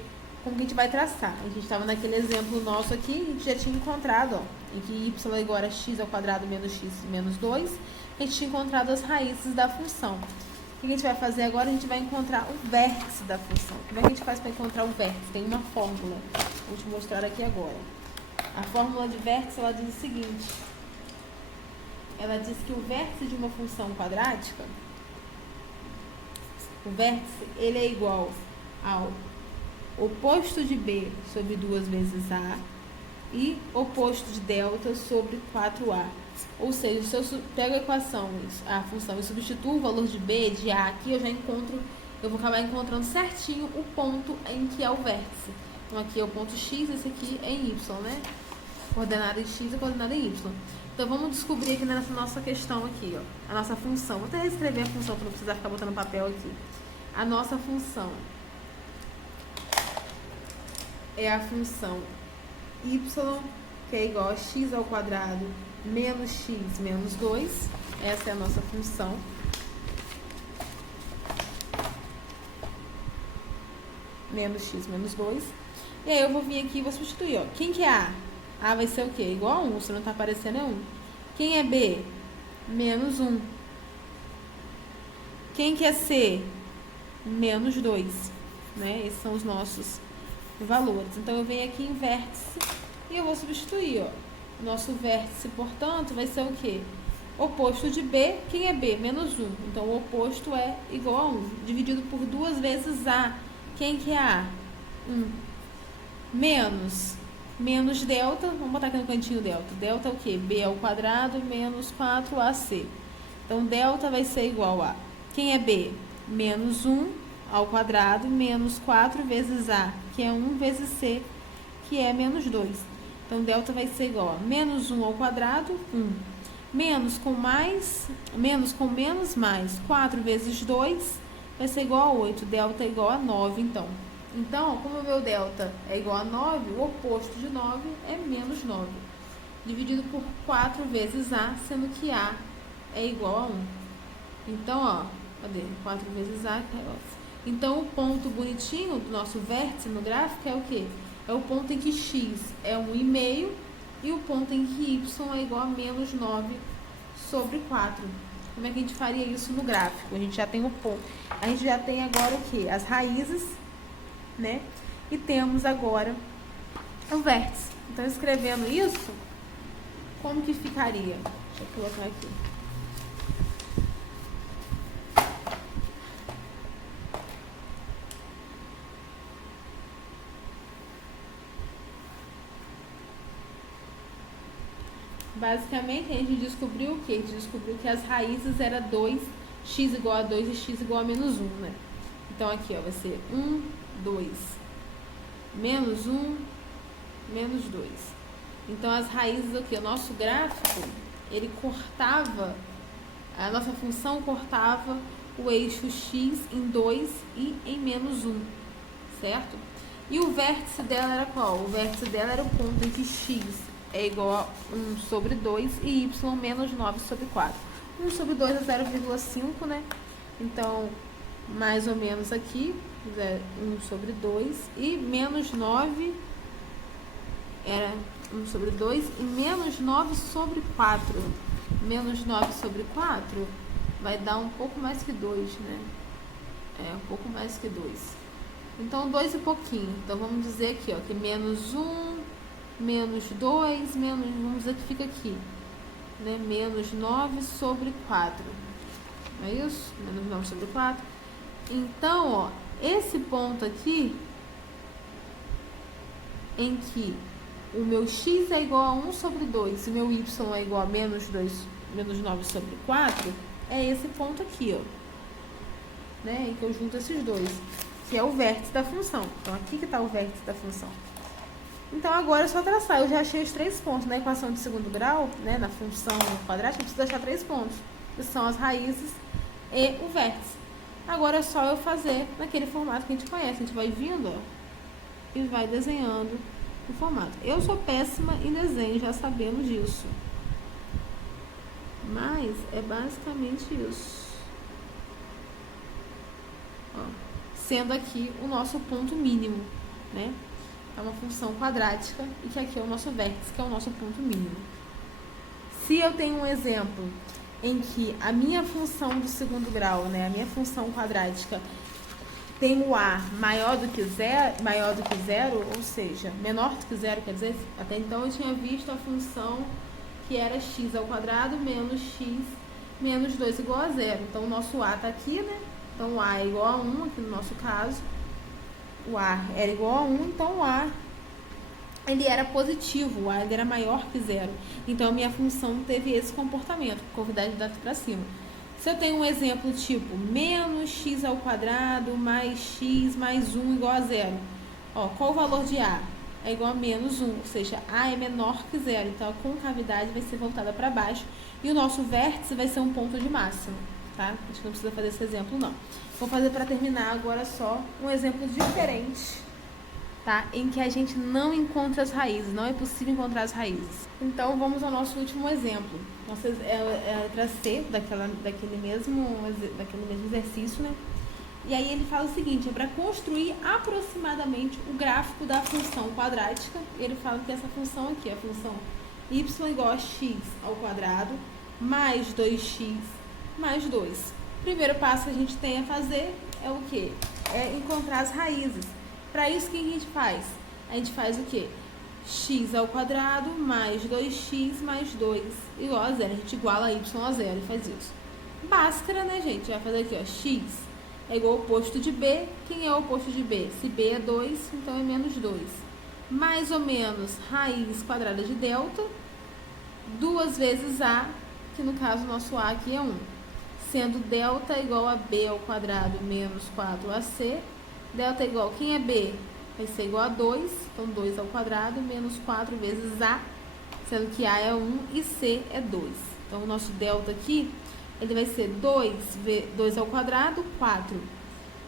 como que a gente vai traçar. A gente estava naquele exemplo nosso aqui, a gente já tinha encontrado, ó, em que y é igual a x ao quadrado menos x menos 2, a gente tinha encontrado as raízes da função. O que a gente vai fazer agora? A gente vai encontrar o vértice da função. Como é que a gente faz para encontrar o vértice? Tem uma fórmula. Vou te mostrar aqui agora. A fórmula de vértice, ela diz o seguinte. Ela diz que o vértice de uma função quadrática, o vértice, ele é igual ao oposto de b sobre 2 vezes a e oposto de delta sobre 4a. Ou seja, se eu pego a equação, a função, e substituo o valor de b, de a aqui, eu vou acabar encontrando certinho o ponto em que é o vértice. Então, aqui é o ponto x, esse aqui é em y, né? Coordenada em x e coordenada em y. Então, vamos descobrir aqui nessa nossa questão aqui, ó, a nossa função. Vou até escrever a função para não precisar ficar botando papel aqui. A nossa função é a função y, que é igual a x ao quadrado menos x menos 2. Essa é a nossa função. Menos x menos 2. E aí eu vou vir aqui e vou substituir, ó. Quem que é a? A vai ser o quê? Igual a 1, se não tá aparecendo é 1. Quem é B? Menos 1. Quem que é C? Menos 2. Né? Esses são os nossos valores. Então, eu venho aqui em vértice e eu vou substituir, ó. O nosso vértice, portanto, vai ser o quê? Oposto de B. Quem é B? Menos 1. Então, o oposto é igual a 1. Dividido por 2 vezes A. Quem que é A? 1. Menos delta, vamos botar aqui no cantinho delta. Delta é o quê? B ao quadrado menos 4AC. Então, delta vai ser igual a... Quem é B? Menos 1 ao quadrado menos 4 vezes A, que é 1 vezes C, que é menos 2. Então, delta vai ser igual a menos 1 ao quadrado, 1. Menos com menos mais 4 vezes 2 vai ser igual a 8. Delta é igual a 9, então. Então, como o meu delta é igual a 9, o oposto de 9 é menos 9. Dividido por 4 vezes A, sendo que A é igual a 1. Então, ó, cadê? 4 vezes A. Então, o ponto bonitinho do nosso vértice no gráfico é o quê? É o ponto em que x é 1,5 e o ponto em que y é igual a menos 9 sobre 4. Como é que a gente faria isso no gráfico? A gente já tem o ponto. A gente já tem agora o quê? As raízes, né? E temos agora o vértice. Então, escrevendo isso, como que ficaria? Deixa eu colocar aqui. Basicamente, a gente descobriu o quê? A gente descobriu que as raízes eram 2, x igual a 2 e x igual a menos 1, né? Então, aqui, ó, vai ser 1, 2, menos 1, menos 2. Então, as raízes aqui, o nosso gráfico, ele cortava, a nossa função cortava o eixo x em 2 e em menos 1, certo? E o vértice dela era qual? O vértice dela era o ponto em que x é igual a 1 sobre 2 e y menos 9 sobre 4. 1 sobre 2 é 0,5, né? Então, mais ou menos aqui, 1 sobre 2 e menos 9 era 1 sobre 2 e menos 9 sobre 4. Menos 9 sobre 4 vai dar um pouco mais que 2, né? É, um pouco mais que 2. Então, 2 e pouquinho. Então, vamos dizer aqui, ó, que menos 1, menos 2, vamos dizer que fica aqui, né? Menos 9 sobre 4. É isso? Menos 9 sobre 4. Então, ó, esse ponto aqui, em que o meu x é igual a 1 sobre 2 e o meu y é igual a menos 9 sobre 4, é esse ponto aqui, ó, né, em que eu junto esses dois, que é o vértice da função. Então, aqui que está o vértice da função. Então, agora é só traçar. Eu já achei os 3 pontos na equação de segundo grau, né, na função quadrática, eu preciso achar 3 pontos, que são as raízes e o vértice. Agora é só eu fazer naquele formato que a gente conhece. A gente vai vindo, ó, e vai desenhando o formato. Eu sou péssima em desenho, já sabemos disso. Mas é basicamente isso. Ó, sendo aqui o nosso ponto mínimo, né? É uma função quadrática e que aqui é o nosso vértice, que é o nosso ponto mínimo. Se eu tenho um exemplo em que a minha função do segundo grau, né, a minha função quadrática tem o a maior do que zero, ou seja, menor do que zero, quer dizer, até então eu tinha visto a função que era x ao quadrado menos x menos 2 igual a zero. Então, o nosso a está aqui, né? Então, o a é igual a 1, aqui no nosso caso. O a era igual a 1, então o a ele era positivo, o a ele era maior que zero. Então, a minha função teve esse comportamento, curvidade daqui para cima. Se eu tenho um exemplo tipo menos x ao quadrado mais x mais 1 igual a zero. Ó, qual o valor de a? É igual a menos 1, ou seja, a é menor que zero. Então, a concavidade vai ser voltada para baixo e o nosso vértice vai ser um ponto de máximo, tá? A gente não precisa fazer esse exemplo, não. Vou fazer para terminar agora só um exemplo diferente, tá? Em que a gente não encontra as raízes, não é possível encontrar as raízes. Então, vamos ao nosso último exemplo. É a letra C daquele mesmo exercício, né? E aí ele fala o seguinte, é para construir aproximadamente o gráfico da função quadrática. Ele fala que essa função aqui, a função y igual a x ao quadrado mais 2x mais 2. O primeiro passo que a gente tem a fazer é o quê? É encontrar as raízes. Para isso, o que a gente faz? A gente faz o quê? X ao quadrado mais 2x mais 2 igual a zero. A gente iguala y a zero e faz isso. Bhaskara, né, gente? Vai fazer aqui, ó, x é igual ao oposto de b. Quem é o oposto de b? Se b é 2, então é menos 2. Mais ou menos raiz quadrada de delta, 2 vezes a, que no caso nosso a aqui é 1. Sendo delta igual a b ao quadrado menos 4ac. Delta é igual, quem é b? Vai ser igual a 2, então 2 ao quadrado menos 4 vezes a, sendo que a é 1 e c é 2. Então, o nosso delta aqui, ele vai ser 2 ao quadrado, 4,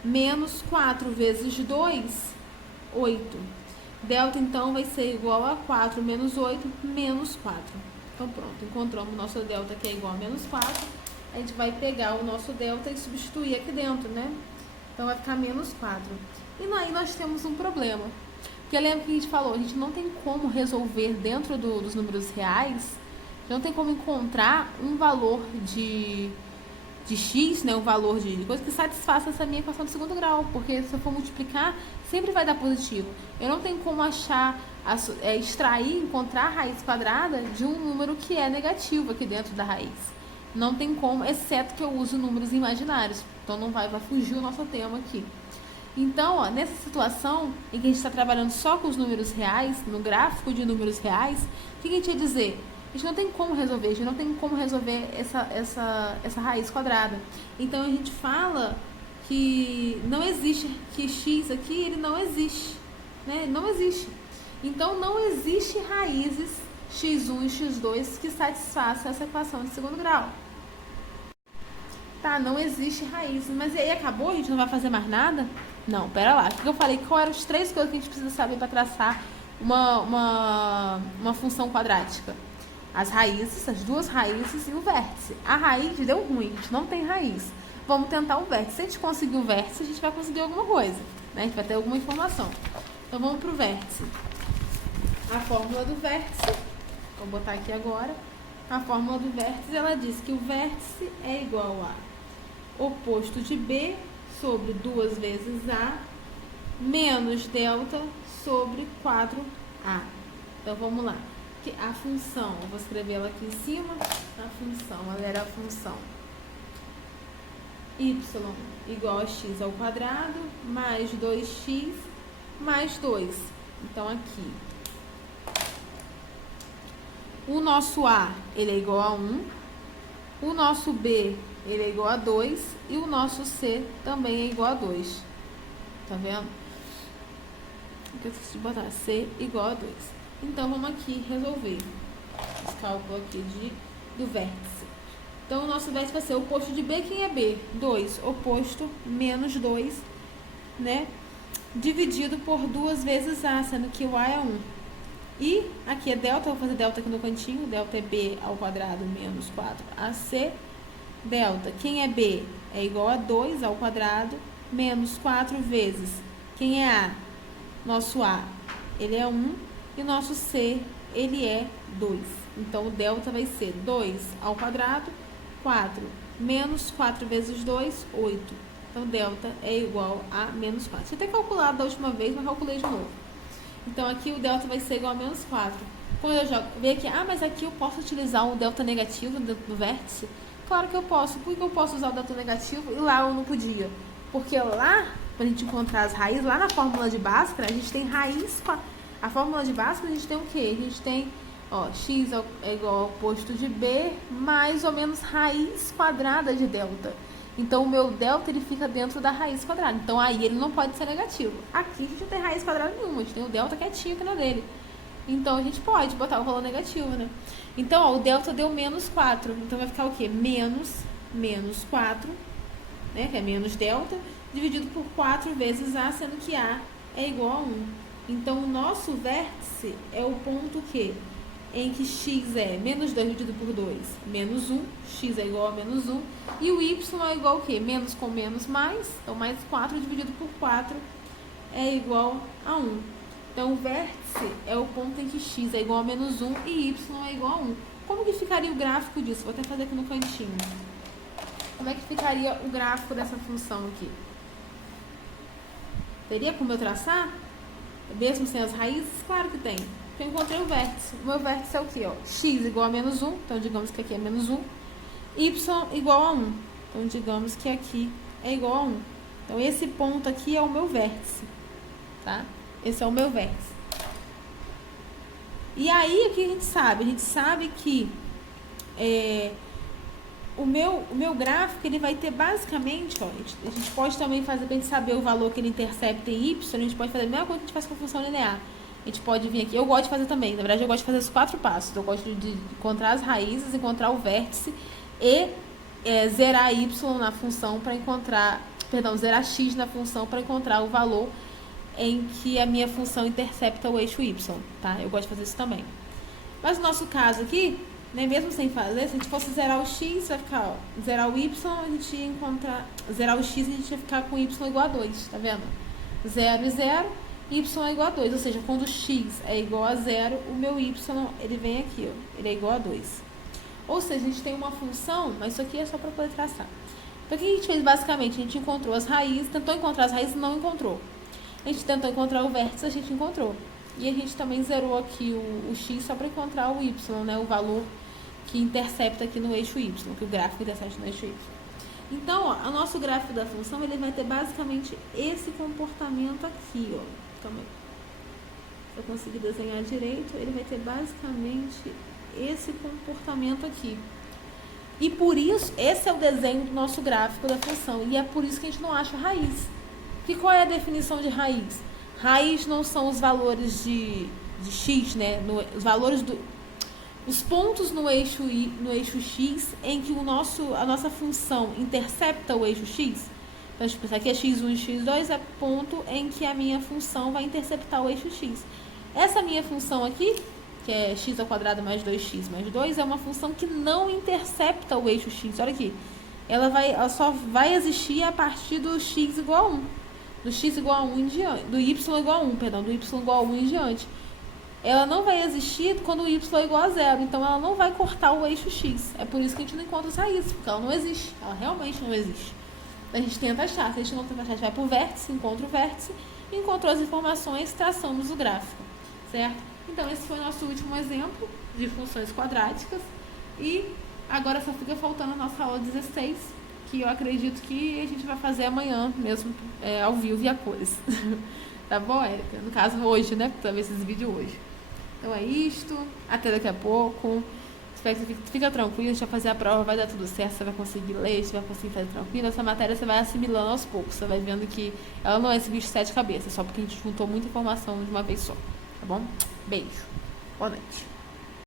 menos 4 vezes 2, 8. Delta, então, vai ser igual a 4 menos 8, menos 4. Então, pronto, encontramos o nosso delta que é igual a menos 4. A gente vai pegar o nosso delta e substituir aqui dentro, né? Então, vai ficar menos 4. E aí nós temos um problema. Porque lembra que a gente falou, a gente não tem como resolver dentro dos números reais, não tem como encontrar um valor de x, né, um valor de coisa que satisfaça essa minha equação de segundo grau, porque se eu for multiplicar, sempre vai dar positivo. Eu não tenho como achar, extrair, encontrar a raiz quadrada de um número que é negativo aqui dentro da raiz. Não tem como, exceto que eu use números imaginários. Então, não vai fugir o nosso tema aqui. Então, ó, nessa situação em que a gente está trabalhando só com os números reais, no gráfico de números reais, o que a gente ia dizer? A gente não tem como resolver, a gente não tem como resolver essa raiz quadrada. Então, a gente fala que não existe, que x aqui, ele não existe, né? Não existe. Então, não existe raízes x1 e x2 que satisfaçam essa equação de segundo grau. Tá, não existe raiz. Mas e aí, acabou? A gente não vai fazer mais nada? Não, pera lá. O que eu falei? Quais eram as 3 coisas que a gente precisa saber para traçar uma função quadrática? As raízes, as 2 raízes e o vértice. A raiz deu ruim, a gente não tem raiz. Vamos tentar o vértice. Se a gente conseguir o vértice, a gente vai conseguir alguma coisa, né? A gente vai ter alguma informação. Então, vamos para o vértice. A fórmula do vértice, vou botar aqui agora. A fórmula do vértice, ela diz que o vértice é igual a oposto de b sobre 2 vezes a menos delta sobre 4a. Então, vamos lá. A função, eu vou escrever ela aqui em cima. A função, ela era a função y igual a x ao quadrado mais 2x mais 2. Então, aqui, o nosso A, ele é igual a 1, o nosso B, ele é igual a 2 e o nosso C também é igual a 2. Tá vendo? Aqui eu esqueci de botar C igual a 2. Então, vamos aqui resolver esse cálculo aqui do vértice. Então, o nosso vértice vai ser o oposto de B. Quem é B? 2. Oposto menos 2, né? Dividido por 2 vezes A, sendo que o A é 1. E aqui é delta, vou fazer delta aqui no cantinho. Delta é B ao quadrado menos 4AC. Delta, quem é B? É igual a 2 ao quadrado menos 4 vezes. Quem é A? Nosso A, ele é 1. E nosso C, ele é 2. Então, o delta vai ser 2 ao quadrado, 4 menos 4 vezes 2, 8. Então, delta é igual a menos 4. Tinha até calculado da última vez, mas calculei de novo. Então, aqui o delta vai ser igual a menos 4. Quando eu jogo, ver aqui, mas aqui eu posso utilizar um delta negativo dentro do vértice? Claro que eu posso. Por que eu posso usar o delta negativo e lá eu não podia? Porque lá, para a gente encontrar as raízes, lá na fórmula de Bhaskara, a gente tem raiz... A fórmula de Bhaskara, a gente tem o quê? A gente tem, x é igual ao oposto de B, mais ou menos raiz quadrada de delta. Então, o meu delta, ele fica dentro da raiz quadrada. Então, aí ele não pode ser negativo. Aqui, a gente não tem raiz quadrada nenhuma. A gente tem o delta quietinho aqui na dele. Então, a gente pode botar o valor negativo, né? Então, o delta deu menos 4. Então, vai ficar o quê? Menos 4, né? Que é menos delta, dividido por 4 vezes A, sendo que A é igual a 1. Então, o nosso vértice é o ponto que, em que x é menos 2 dividido por 2, menos 1, x é igual a menos 1, e o y é igual a quê? Menos com menos mais, então mais 4 dividido por 4 é igual a 1. Então, o vértice é o ponto em que x é igual a menos 1 e y é igual a 1. Como que ficaria o gráfico disso? Vou até fazer aqui no cantinho. Como é que ficaria o gráfico dessa função aqui? Teria como eu traçar? Mesmo sem as raízes? Claro que tem. Porque eu encontrei o vértice. O meu vértice é o quê? X igual a menos 1. Então, digamos que aqui é menos 1. Y igual a 1. Então, digamos que aqui é igual a 1. Então, esse ponto aqui é o meu vértice. Tá? Esse é o meu vértice. E aí, o que a gente sabe? A gente sabe que o meu gráfico, ele vai ter basicamente, a gente pode também fazer, para a gente saber o valor que ele intercepta em y, a gente pode fazer a mesma coisa que a gente faz com a função linear. A gente pode vir aqui, eu gosto de fazer também, na verdade eu gosto de fazer os 4 passos. Eu gosto de encontrar as raízes, encontrar o vértice e zerar y na função para encontrar, zerar x na função para encontrar o valor em que a minha função intercepta o eixo y, tá? Eu gosto de fazer isso também. Mas no nosso caso aqui, né, mesmo sem fazer, se a gente fosse zerar o x, vai ficar, zerar o y, a gente ia encontrar, zerar o x, a gente ia ficar com y igual a 2, tá vendo? 0 e 0, y é igual a 2, ou seja, quando x é igual a 0, o meu y, ele vem aqui, ele é igual a 2. Ou seja, a gente tem uma função, mas isso aqui é só para poder traçar. Então, o que a gente fez basicamente? A gente encontrou as raízes, tentou encontrar as raízes, não encontrou. A gente tentou encontrar o vértice, a gente encontrou. E a gente também zerou aqui o x só para encontrar o y, né, o valor que intercepta aqui no eixo y, que o gráfico intercepta no eixo y. Então, o nosso gráfico da função, ele vai ter basicamente esse comportamento aqui, Calma aí. Se eu conseguir desenhar direito, ele vai ter basicamente esse comportamento aqui. E por isso, esse é o desenho do nosso gráfico da função. E é por isso que a gente não acha raiz. E qual é a definição de raiz? Raiz não são os valores de x, né? Os valores os pontos no eixo x em que a nossa função intercepta o eixo x. Então, a gente pensar que é x1 e x2 é ponto em que a minha função vai interceptar o eixo x. Essa minha função aqui, que é x ao quadrado mais 2x mais 2, é uma função que não intercepta o eixo x. Olha aqui. Ela só vai existir a partir do x igual a 1. Do x igual a 1 em diante. Do y igual a 1, perdão. Do y igual a 1 em diante. Ela não vai existir quando o y é igual a 0. Então, ela não vai cortar o eixo x. É por isso que a gente não encontra as raízes, porque ela não existe. Ela realmente não existe. A gente tenta achar. Se a gente não tenta achar, a gente vai para o vértice, encontra o vértice, encontrou as informações, traçamos o gráfico. Certo? Então, esse foi o nosso último exemplo de funções quadráticas. E agora só fica faltando a nossa aula 16, que eu acredito que a gente vai fazer amanhã mesmo, ao vivo e a cores. Tá bom, Érica? No caso, hoje, né? Porque tu vai ver esses vídeos hoje. Então é isto. Até daqui a pouco. Espero que você fica tranquilo. A gente vai fazer a prova, vai dar tudo certo. Você vai conseguir ler, você vai conseguir fazer tranquilo. Essa matéria você vai assimilando aos poucos. Você vai vendo que ela não é esse bicho de 7 cabeças, só porque a gente juntou muita informação de uma vez só. Tá bom? Beijo. Boa noite.